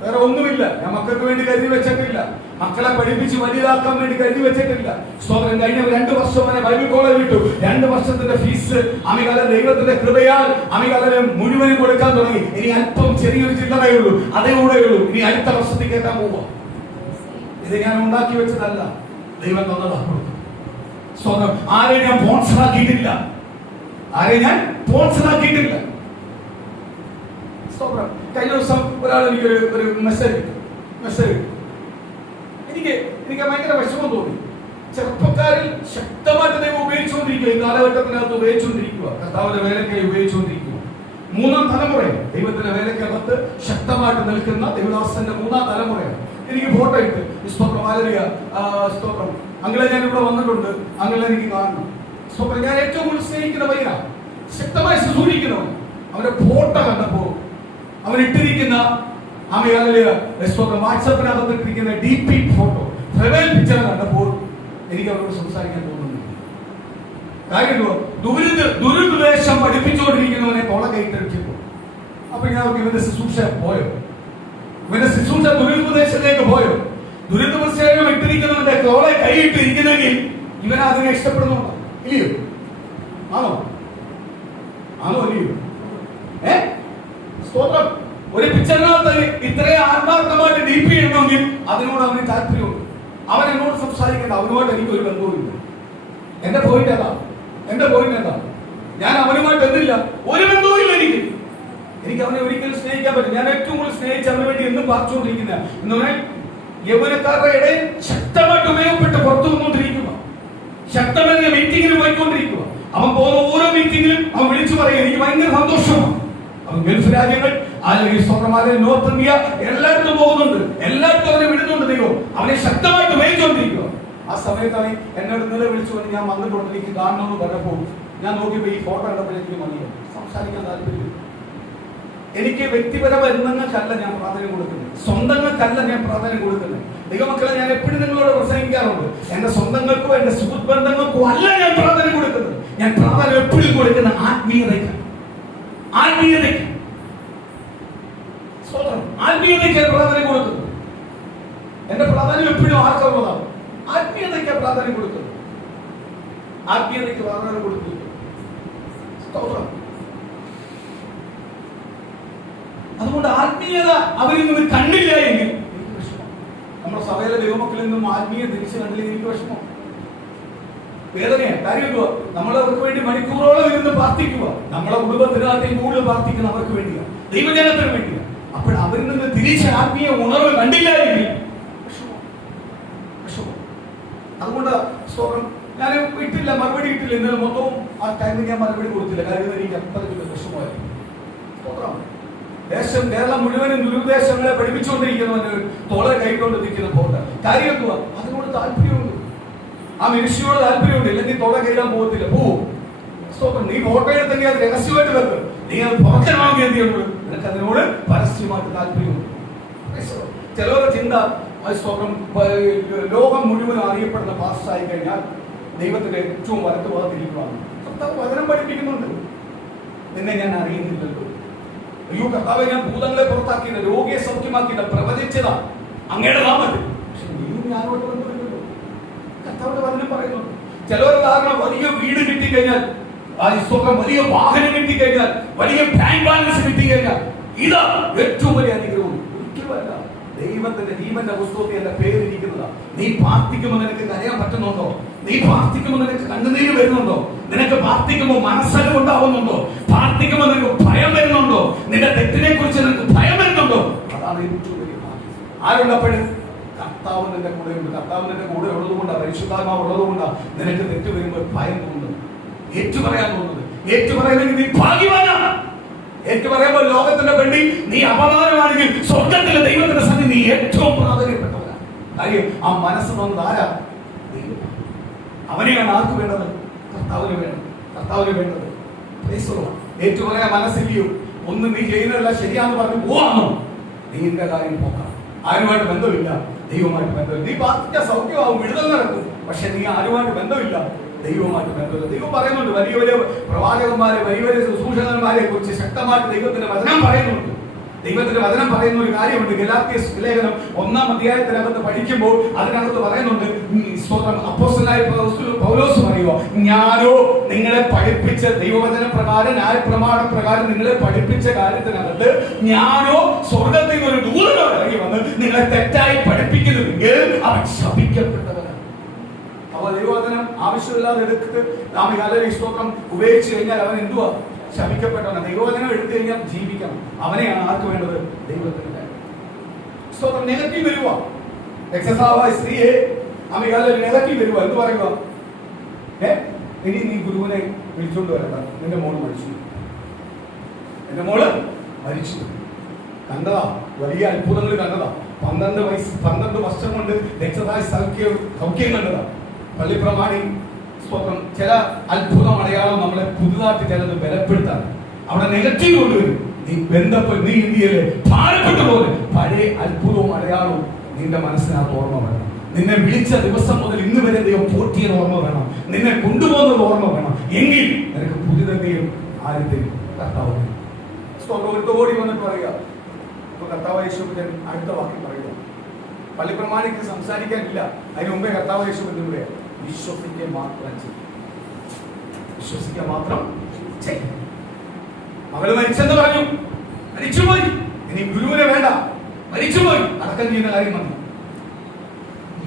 വേറെ ഒന്നുമില്ല. ഞാൻ മക്കൾക്ക് വേണ്ടി കരുതി വെച്ചിട്ടില്ല. മക്കളെ പഠിപ്പിച്ച് വലുതാക്കാൻ വേണ്ടി കരുതി വെച്ചിട്ടില്ല. സ്തോത്രം. കഴിഞ്ഞ 2 വർഷം വരെ ബൈബിൾ കോളേജ് വിട്ടു. 2 വർഷത്തിന്റെ ഫീസ് അമികാല ദൈവത്തിന്റെ കൃപയാൽ അമികാലനെ മുഴുവനും കൊടുക്കാൻ തുടങ്ങി. ഇനി അല്പം ചെറിയൊരു ചില്ലറേ ഉള്ളൂ, അതേ കൂടെ ഉള്ളൂ. ഇനി അടുത്ത വർഷത്തേക്ക് കേട്ടാൻ പോവാ. ഇത് ഞാൻ ഉണ്ടാക്കി വെച്ചതല്ല, ദൈവം തന്നതാണ്. സ്തോത്രം. ആരെയും ഞാൻ സ്പോൺസറാക്കിയിട്ടില്ല. സ്തോത്രം. കഴിഞ്ഞ ദിവസം ഒരാൾ എനിക്കൊരു മെസ്സേജ് എനിക്ക് ഭയങ്കര വിഷമം തോന്നി. ചെറുപ്പക്കാരിൽ ശക്തമായിട്ട് ദൈവം ഉപയോഗിച്ചുകൊണ്ടിരിക്കുക, ഈ കാലഘട്ടത്തിനകത്ത് ഉപയോഗിച്ചുകൊണ്ടിരിക്കുക, കർത്താവിന്റെ വേലയ്ക്കായി ഉപയോഗിച്ചുകൊണ്ടിരിക്കുക. 3ാം തലമുറയാണ് ദൈവത്തിന്റെ വേലയ്ക്കകത്ത് ശക്തമായിട്ട് നിൽക്കുന്ന ദൈവദാസന്റെ 3ാം തലമുറയാണ്. എനിക്ക് ഫോട്ടോ ഇട്ട് സ്തോത്രം. ആലരിക സ്തോത്രം. അങ്ങളെ ഞാൻ ഇവിടെ വന്നിട്ടുണ്ട്, അങ്ങളെ എനിക്ക് കാണണം. സ്തോത്രം. ഞാൻ ഏറ്റവും കൂടുതൽ സ്നേഹിക്കുന്ന പയ്യന, ശക്തമായി ശുശ്രൂഷിക്കുന്നവൻ. അവന്റെ ഫോട്ടോ കണ്ടപ്പോ, അവനിട്ടിരിക്കുന്ന വാട്സാപ്പിനകത്ത് ഇട്ടിരിക്കുന്ന DP ഫോട്ടോ, പ്രൊഫൈൽ പിക്ചർ കണ്ടപ്പോൾ എനിക്ക് അവരോട് സംസാരിക്കാൻ തോന്നുന്നു. കാര്യം ദുരുപദേശം പഠിപ്പിച്ചുകൊണ്ടിരിക്കുന്നവനെ തോള കൈട്ടടിച്ചപ്പോ അപ്പൊ ഞാൻ ഇവന്റെ ശുശ്രൂഷ പോയോ? ഇവന്റെ ശുശ്രൂഷ ദുരുപദേശത്തിലേക്ക് പോയോ? ദുരുപദേശം ഇട്ടിരിക്കുന്നവന്റെ തോളെ കൈയിട്ടിരിക്കുന്നെങ്കിൽ ഇവനെ അതിനെ ഇഷ്ടപ്പെടുന്നുണ്ടോ? ഇല്ലയോ? ആണോ അല്ലയോ? സ്തോത്രം. ഒരു പിക്ചറിനകത്ത് ഇത്രയും ആത്മാർത്ഥമായിട്ട് DP ഇടണമെങ്കിൽ അതിനോട് അവന് താല്പര്യമുണ്ട്. അവൻ എന്നോട് സംസാരിക്കേണ്ട, അവനുമായിട്ട് എനിക്കൊരു ബന്ധവുമില്ല. എന്റെ പോയിന്റ് എന്താ? ഞാൻ അവനുമായിട്ട് എന്തില്ല, ഒരു ബന്ധവുമില്ല. എനിക്ക് അവനെ ഒരിക്കലും സ്നേഹിക്കാൻ പറ്റും. ഞാൻ ഏറ്റവും കൂടുതൽ സ്നേഹിച്ച് അവന് വേണ്ടി എന്നും പാർച്ചുകൊണ്ടിരിക്കുന്ന എന്ന് പറഞ്ഞാൽ യൗവനക്കാരുടെ ഇടയിൽ ശക്തമായിട്ട് ഉപയോഗപ്പെട്ട് പുറത്തു വന്നുകൊണ്ടിരിക്കുക, ശക്തമായ മീറ്റിംഗിന് പോയിക്കൊണ്ടിരിക്കുക. അവൻ പോകുന്ന ഓരോ മീറ്റിംഗിലും അവൻ വിളിച്ചു പറയുക, എനിക്ക് ഭയങ്കര സന്തോഷമാണ്. അവൻ ഗൾഫ് രാജ്യങ്ങൾ, അല്ലെങ്കിൽ സ്വന്തമാലയം, നോർത്ത് ഇന്ത്യ, എല്ലായിടത്തും പോകുന്നുണ്ട്, എല്ലായിടത്തും അവനെ വിടുന്നുണ്ട്. ദൈവം അവനെ ശക്തമായിട്ട് ഉപയോഗിച്ചുകൊണ്ടിരിക്കുക. ആ സമയത്ത് അവൻ എന്നോട് ഇന്നലെ വിളിച്ചുകൊണ്ട് ഞാൻ വന്നിട്ടുണ്ട്, എനിക്ക് കാണണമെന്ന് പറഞ്ഞപ്പോൾ ഞാൻ നോക്കിയപ്പോൾ ഈ ഫോട്ടോ കണ്ടപ്പോഴേക്കും മതിയോ സംസാരിക്കാൻ താല്പര്യം. എനിക്ക് വ്യക്തിപര ബന്ധങ്ങൾക്കല്ല ഞാൻ പ്രാധാന്യം കൊടുക്കുന്നത്, സ്വന്തങ്ങൾക്കല്ല ഞാൻ പ്രാധാന്യം കൊടുക്കുന്നത്. ദൈവമക്കളെ, ഞാൻ എപ്പോഴും നിങ്ങളോട് പ്രസംഗിക്കാറുണ്ട്, എന്റെ സ്വന്തങ്ങൾക്കോ എന്റെ സുഹൃത്ത് ബന്ധങ്ങൾക്കോ അല്ല ഞാൻ പ്രാധാന്യം കൊടുക്കുന്നത്. ഞാൻ പ്രാധാന്യം എപ്പോഴും കൊടുക്കുന്ന ആത്മീയതയ്ക്ക് പ്രാധാന്യം കൊടുക്കുന്നത്. എന്റെ പ്രാധാന്യം എപ്പോഴും ആർക്കുള്ളതാണ്? ആത്മീയതയ്ക്ക് പ്രാധാന്യം കൊടുക്കുന്നത്. ആത്മീയതയ്ക്ക് പ്രാധാന്യം കൊടുക്കുന്നത്. അതുകൊണ്ട് ആത്മീയത അവരിൽ നിന്ന് കണ്ടില്ല എങ്കിൽ നമ്മുടെ സഭയിലെ ദൈവമക്കളിൽ നിന്നും ആത്മീയ തിരിച്ചു കണ്ടില്ലെങ്കിൽ എനിക്ക് വിഷമം, വേദനയാണ്. കാര്യം നമ്മളവർക്ക് വേണ്ടി മണിക്കൂറോളം ഇരുന്ന് പ്രാർത്ഥിക്കുക. നമ്മളെ കുടുംബത്തിനകത്തിൽ കൂടുതൽ പ്രാർത്ഥിക്കുന്ന അവർക്ക് വേണ്ടിയാണ്, ദൈവജനത്തിന് വേണ്ടിയാണ്. അപ്പോൾ അവരിൽ നിന്ന് തിരിച്ച് ആത്മീയ ഉണർവ് കണ്ടില്ല എങ്കിൽ വിഷമം. അതുകൊണ്ട് ഞാൻ ഇട്ടില്ല, മറുപടി ഇട്ടില്ല. ഇന്നലെ മൊത്തവും ആ ടൈമിൽ ഞാൻ മറുപടി കൊടുത്തില്ല. കാര്യം എനിക്ക് അപ്പതിന്റെ വിഷമമായിരുന്നു. കേരളം മുഴുവനും ദുരുപദേശങ്ങളെ പഠിപ്പിച്ചുകൊണ്ടിരിക്കുന്നവന് തോളെ കൈകൊണ്ട് നിൽക്കുന്ന പോട്ടെ. കാര്യം എന്തുവാ? അതിനോട് താല്പര്യമുണ്ട്, ആ മനുഷ്യനോട് താല്പര്യമുണ്ട്. ഇല്ലെങ്കിൽ തോളെ കൈയിടാൻ പോകത്തില്ല. നീ ഫോട്ടോ എടുത്തെങ്കിൽ അത് രഹസ്യമായിട്ട് വെക്ക്. നീ അത് പുറത്തിറങ്ങി എന്ത് ചെയ്യുള്ളൂ? നിനക്ക് അതിനോട് പരസ്യമായിട്ട് താല്പര്യമുണ്ട്. ചിലവരുടെ ചിന്ത ലോകം മുഴുവൻ അറിയപ്പെടുന്ന പാസ്റ്ററായി കഴിഞ്ഞാൽ ദൈവത്തിന്റെ ഏറ്റവും വലത്ത് ഭാഗത്തിരിക്കുകയാണ്. കർത്താവ് വചനം പഠിപ്പിക്കുന്നുണ്ട്. നിന്നെ ഞാൻ അറിയുന്നില്ലല്ലോ. അയ്യോ കർത്താവെ, ഞാൻ ഭൂതങ്ങളെ പുറത്താക്കിയില്ല, രോഗിയെ സൗഖ്യമാക്കിയില്ല, പ്രവചിച്ചതാ അങ്ങയുടെ നാമത്തിൽ. പക്ഷെ നീയും ഞാനോട് ബന്ധമില്ലല്ലോ. കർത്താവിന്റെ വചനം പറയുന്നുണ്ട്. ചിലവർ കാരണം വലിയ വീട് കിട്ടിക്കഴിഞ്ഞാൽ, വലിയ വാഹനം കിട്ടിക്കഴിഞ്ഞാൽ, വലിയ ബാങ്ക് ബാലൻസ് കിട്ടിക്കഴിഞ്ഞാൽ ഇതാ ഏറ്റവും വലിയ അനുഗ്രഹം. ഒരിക്കലുമല്ല. ദൈവത്തിന്റെ ജീവന്റെ പുസ്തകത്തിൽ എന്റെ പേരിരിക്കുന്നതാ. നീ പ്രാർത്ഥിക്കുമ്പോൾ നിനക്ക് കരയാൻ പറ്റുന്നുണ്ടോ? നീ പ്രാർത്ഥിക്കുമ്പോൾ നിനക്ക് കണ്ണുനീര് വരുന്നുണ്ടോ? നിനക്ക് പ്രാർത്ഥിക്കുമ്പോൾ മനസ്സലിവ് ഉണ്ടാവുന്നുണ്ടോ? പ്രാർത്ഥിക്കുമ്പോൾ നിനക്ക് ഭയം വരുന്നുണ്ടോ? നിന്റെ തെറ്റിനെ കുറിച്ച് നിനക്ക് ഭയം വരുന്നുണ്ടോ? അതാണ് ഏറ്റവും വലിയ ഭാഗ്യം. ആരുള്ളപ്പോഴും കർത്താവ് നിന്റെ കൂടെയുണ്ട്. കർത്താവ് നിന്റെ കൂടെ ഉള്ളതുകൊണ്ടാണ്, പരിശുദ്ധാത്മാവ് ഉള്ളതുകൊണ്ടാണ് നിനക്ക് തെറ്റ് വരുമ്പോൾ ഭയം തോന്നുന്നത്, ഏറ്റുപറയാൻ തോന്നുന്നത്. ഏറ്റുപറയുന്നെങ്കിൽ നീ ഭാഗ്യവാനാണ്. ഏറ്റുപറയുമ്പോൾ ലോകത്തിന്റെ വേണ്ടി നീ അപമാനമാണെങ്കിൽ സ്വർഗത്തിലെ ദൈവത്തിന്റെ സന്നിധി നീ ഏറ്റവും പ്രാധാന്യപ്പെട്ടവരാണ്. കാര്യം ആ മനസ്സ് വന്നത് ആരാ? ദൈവം. അവനെയാണ് ആർക്ക് വേണ്ടത്? കർത്താവിന് വേണ്ടത്. ഏറ്റുപറയാൻ മനസ്സില്ലയോ? ഒന്നും നീ ചെയ്യുന്നതല്ല ശരിയാന്ന് പറഞ്ഞ് പോവാണോ? നീ നിന്റെ കാര്യം പോക്കാം. ആരുമായിട്ട് ബന്ധമില്ല, ദൈവമായിട്ട് ബന്ധമില്ല. നീ പ്രാർത്ഥിച്ച സൗഖ്യമാവും, വിടുതൽ നടക്കും, പക്ഷെ നീ ആരുമായിട്ട് ബന്ധമില്ല, ദൈവമായിട്ട് ബന്ധമില്ല. ദൈവം പറയുന്നുണ്ട്, വലിയ വലിയ പ്രവാചകന്മാരെ, വലിയ വലിയ ശുശ്രൂഷകന്മാരെ കുറിച്ച് ശക്തമായിട്ട് ദൈവത്തിന്റെ വചനം പറയുന്നുണ്ട്. ദൈവത്തിന്റെ വചനം പറയുന്ന ഒരു കാര്യമുണ്ട്. ഗലാത്യ ലേഖനം 1-ാം അധ്യായത്തിനകത്ത് പഠിക്കുമ്പോൾ അതിനകത്ത് പറയുന്നുണ്ട്, അപ്പോസ്തലനായ പൗലോസ് പറയുക, ഞാനോ നിങ്ങളെ പഠിപ്പിച്ച ദൈവവചന പ്രകാരം, ന്യായപ്രമാണ പ്രകാരം നിങ്ങളെ പഠിപ്പിച്ച കാര്യത്തിനകത്ത് ഞാനോ സ്വർഗത്തിൽ ഒരു ദൂതനോ ഇറങ്ങി വന്ന് നിങ്ങളെ തെറ്റായി പഠിപ്പിക്കുന്നുവെങ്കിൽ അവൻ ശപിക്കപ്പെട്ടവനാണ്. അപ്പൊ ദൈവവചനം ആവശ്യമില്ലാതെ എടുത്ത് നാം ഈ സ്തോത്രം ഉപയോഗിച്ചു കഴിഞ്ഞാൽ അവൻ എന്തുവാ? ശപിക്കപ്പെട്ടവനാണ്. ദൈവവചനം എടുത്തു കഴിഞ്ഞാൽ ജീവിക്കണം. അവനെയാണ് ആർക്ക് വേണ്ടത്? ദൈവത്തിന്. സ്തോത്രം നെഗറ്റീവ് വരുക, രക്തസ്രാവമായ സ്ത്രീയെ നെഗറ്റീവ് വരുക എന്ന് പറയുക, ഇനി നീ ഗുരുവിനെ വിളിച്ചുകൊണ്ട് വരണ്ട, നിന്റെ മോള് മരിച്ചു, എന്റെ മോള് മരിച്ചു. കണ്ടതാ, വലിയ അത്ഭുതങ്ങൾ കണ്ടതാ. 12 വർഷം കൊണ്ട് രക്തസ്രാവ സൗഖ്യം കണ്ടതാ. പള്ളിപ്രമാണി സ്തോത്രം ചില അത്ഭുതം അടയാളം നമ്മളെ പുതുതായിട്ട് ചിലത് ബലപ്പെടുത്താൻ അവിടെ നെഗറ്റീവ് കൊണ്ടുവരും. നീ നീ ഇന്ത്യയിലെ ഭാരപ്പെട്ട പോലെ പഴയ അത്ഭുതവും അടയാളവും നിന്റെ മനസ്സിനകത്ത് ഓർമ്മ വേണം. നിന്നെ വിളിച്ച ദിവസം മുതൽ ഇന്ന് വരെ ദൈവം പോറ്റിയത് ഓർമ്മ വേണം, നിന്നെ കൊണ്ടുപോകുന്നത് ഓർമ്മ വേണം. എങ്കിൽ നിനക്ക് പുതിയതെങ്കിലും ആരും കർത്താവ് ഓടി വന്നിട്ട് പറയുക. അപ്പൊ കർത്താവ് യേശുവിൻ അടുത്ത വാക്യം പറയുക, പള്ളിപ്രമാണിക്ക് സംസാരിക്കാനില്ല, അതിന് മുമ്പേ കർത്താവ് യേശുവിന്റെ കൂടെ വിശ്വസിക്കുക മാത്രം ചെയ്യും, വിശ്വസിക്കുക മാത്രം ചെയ്യും. മകള് മരിച്ചെന്ന് പറഞ്ഞു, മരിച്ചുപോയി, ഇനി ഗുരുവിനെ വേണ്ട, മരിച്ചുപോയി, അടക്കം ചെയ്യുന്ന കാര്യം മതി.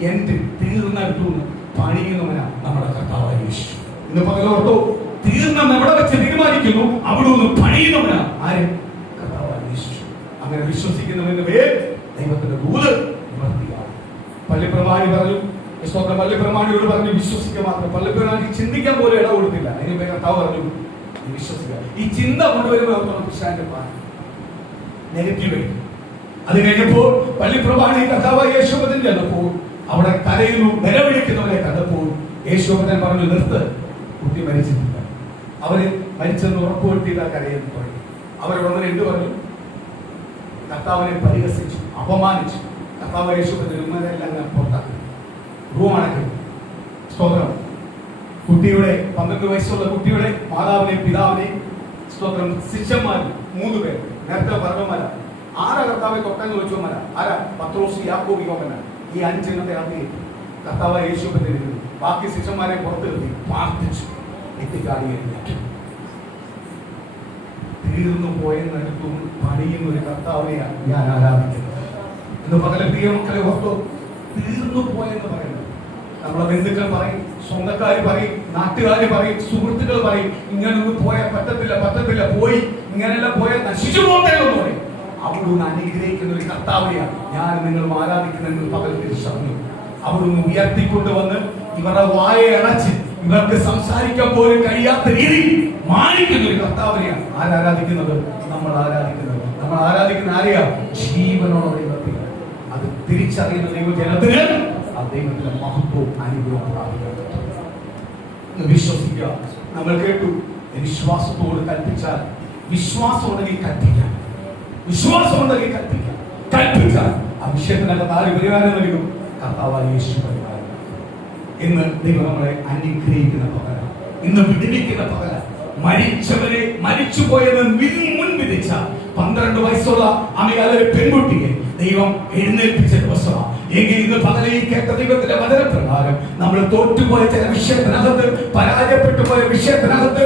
എന്റെ തീർന്നെടുത്തു പണിയുന്നവനാ നമ്മുടെ കർത്താവായ യേശു. ഇന്ന് പകലോർത്തോ, തീർന്ന എവിടെ വെച്ച് തീരുമാനിക്കുന്നു അവിടെ നിന്ന് പണിയുന്നവനാ ആര്? കർത്താവായ യേശു. അങ്ങനെ വിശ്വസിക്കുന്നവന്റെ മേൽ ദൈവത്തിന്റെ ദൂത് നിവർത്തിയാണ്. പള്ളിപ്രമാണി പറഞ്ഞു, പള്ളിപ്രമാണിയോട് പറഞ്ഞു വിശ്വസിക്കുക മാത്രം. പള്ളിപ്രമാണി ചിന്തിക്കാൻ പോലും ഇട കൊടുത്തില്ല. അതിന് കർത്താവ് പറഞ്ഞു വിശ്വസിക്കുക. ഈ ചിന്ത കൊണ്ടുവരുമ്പോൾ ക്രിസ്ത്യാനിന്റെ നെഗറ്റീവ്. അത് കഴിഞ്ഞപ്പോൾ പള്ളിപ്രമാണി കർത്താവ് യേശുപതൻ ചെന്നപ്പോൾ അവിടെ കരയുന്നു, നിലവിളിക്കുന്നവരെ കണ്ടപ്പോൾ യേശുപതൻ പറഞ്ഞു, നിർത്ത്, കുട്ടി മരിച്ചിട്ടില്ല. അവര് മരിച്ചെന്ന് ഉറപ്പുവരുത്തിയില്ല, കരയെന്ന് പറഞ്ഞു. അവരോട് എന്ത് പറഞ്ഞു? കർത്താവിനെ പരിഹസിച്ചു, അപമാനിച്ചു. കർത്താവ് യേശുപതൻ ഉമ്മരെല്ലാം പുറത്താക്കി, റൂം അടക്കി. സ്തോത്രം. കുട്ടിയുടെ 12 വയസ്സുള്ള കുട്ടിയുടെ മാതാവിനെയും പിതാവിനെയും സ്തോത്രം ശിഷ്യന്മാർ 3 പേർ, നേരത്തെ പറഞ്ഞവന്മാര. ആരാ കർത്താവെ തൊട്ടെന്ന് ചോദിച്ചവന്മാര? ആരാ? പത്രോസ്, യാക്കോബ്, യോഹന്നാൻ. ഈ 5 എണ്ണത്തെ ആക്കി കർത്താവ് യേശുവിനെ ഇരുന്നു. ബാക്കി ശിഷ്യന്മാരെ പുറത്തു നിർത്തി പ്രാർത്ഥിച്ചു. തീർന്നു പോയെന്നെടുത്തും പണിയുന്ന ഒരു കർത്താവിനെയാണ് ഞാൻ ആരാധിക്കുന്നത്. എന്ന് പകലെ പ്രിയ മക്കളെ ഓർത്തോ, തീർന്നു പോയെന്ന് പറയുന്നത് നമ്മളെ ബന്ധുക്കൾ പറയും, സ്വന്തക്കാര് പറയും, നാട്ടുകാര് പറയും, സുഹൃത്തുക്കൾ പറയും, ഇങ്ങനൊന്നും പോയാൽ പറ്റത്തില്ല, പോയി ഇങ്ങനെല്ലാം പോയാൽ നശിച്ചു പോകേണ്ടെന്ന് പറയും. അവിടുന്ന് അനുഗ്രഹിക്കുന്ന ഒരു കർത്താവിനെയാണ് ഞാൻ നിങ്ങളും ആരാധിക്കുന്നതെന്ന് പകൽ തിരിച്ചറിഞ്ഞു. അവിടുന്ന് ഉയർത്തിക്കൊണ്ടുവന്ന് ഇവരുടെ വായ അടച്ച് ഇവർക്ക് സംസാരിക്കാൻ പോലും കഴിയാത്ത രീതിയിൽ മാനിക്കുന്ന ഒരു കർത്താവിനെയാണ് ആരാധിക്കുന്നത്. നമ്മൾ ആരാധിക്കുന്ന ആരെയാ? ജീവനോടെ ദൈവത്തെ. അത് തിരിച്ചറിയുന്ന ദൈവജനത്തിന് ആ ദൈവത്തിന്റെ മഹത്വവും അനുഗ്രഹവും പ്രാപിക്കാൻ വിശ്വസിക്കുക. നമ്മൾ കേട്ടു, വിശ്വാസത്തോട് കൽപ്പിച്ചാൽ, വിശ്വാസമുണ്ടെങ്കിൽ കൽപ്പിക്കാം, വിശ്വാസമുണ്ടെങ്കിൽ കൽപ്പിച്ചാൽ ആ വിഷയത്തിനകത്ത് ആര് പരിഹാരം നൽകും? കർത്താവായ യേശു പരിഹാരം. ഇന്ന് ദൈവം നമ്മളെ അനുഗ്രഹിക്കുന്ന പകല, ഇന്ന് വിടുവിക്കുന്ന പകല. മരിച്ചവരെ, മരിച്ചുപോയത് മുൻവിധിച്ച 12 വയസ്സുള്ള അമികാലൊരു പെൺകുട്ടിയെ ദൈവം എഴുന്നേൽപ്പിച്ച ദിവസമാണ്. എങ്കിൽ ഇന്ന് പകലെ ഈ കേട്ട ദൈവത്തിന്റെ വചനപ്രകാരം നമ്മൾ തോറ്റുപോയ ചില വിഷയത്തിനകത്ത്, പരാജയപ്പെട്ടു പോയ വിഷയത്തിനകത്ത്,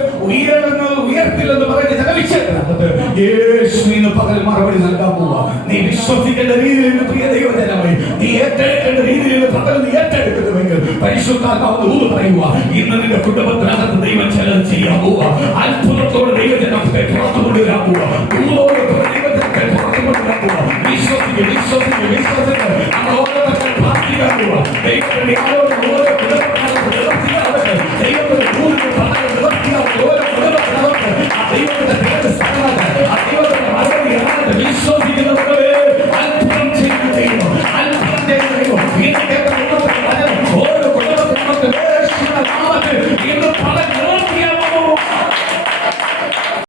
ഉയർത്തില്ലെന്ന് പറയുന്ന ചില വിഷയത്തിനകത്ത് യേശു ഇന്ന് പകൽ മറുപടി നൽകാൻ പോവാ. നീ വിശ്വസിക്കേണ്ട രീതിയിൽ പ്രിയ ദൈവജനമായി നീ ഏറ്റെടുക്കേണ്ട രീതിയിൽ പകൽ നീ ഏറ്റെടുക്കുന്നുവെങ്കിൽ പരിശുദ്ധാത്മാവ് ഊന്ന് പറയുക. ഇന്ന് നിന്റെ കുടുംബത്തിനകത്ത് ദൈവം ചിലത് ചെയ്യാൻ പോവാ. അത്ഭുതത്തോട് ദൈവജനത്തെ പുറത്തു കൊണ്ടുവരാൻ പോവാ. ദൈവജനത്തെ പുറത്തു കൊണ്ടുവരാൻ പോവാ. വിശ്വസിക്കുക. നമ്മൾ ഓരോരുത്തരും പ്രാർത്ഥിക്കാൻ പോവാ. ദൈവത്തിന്റെ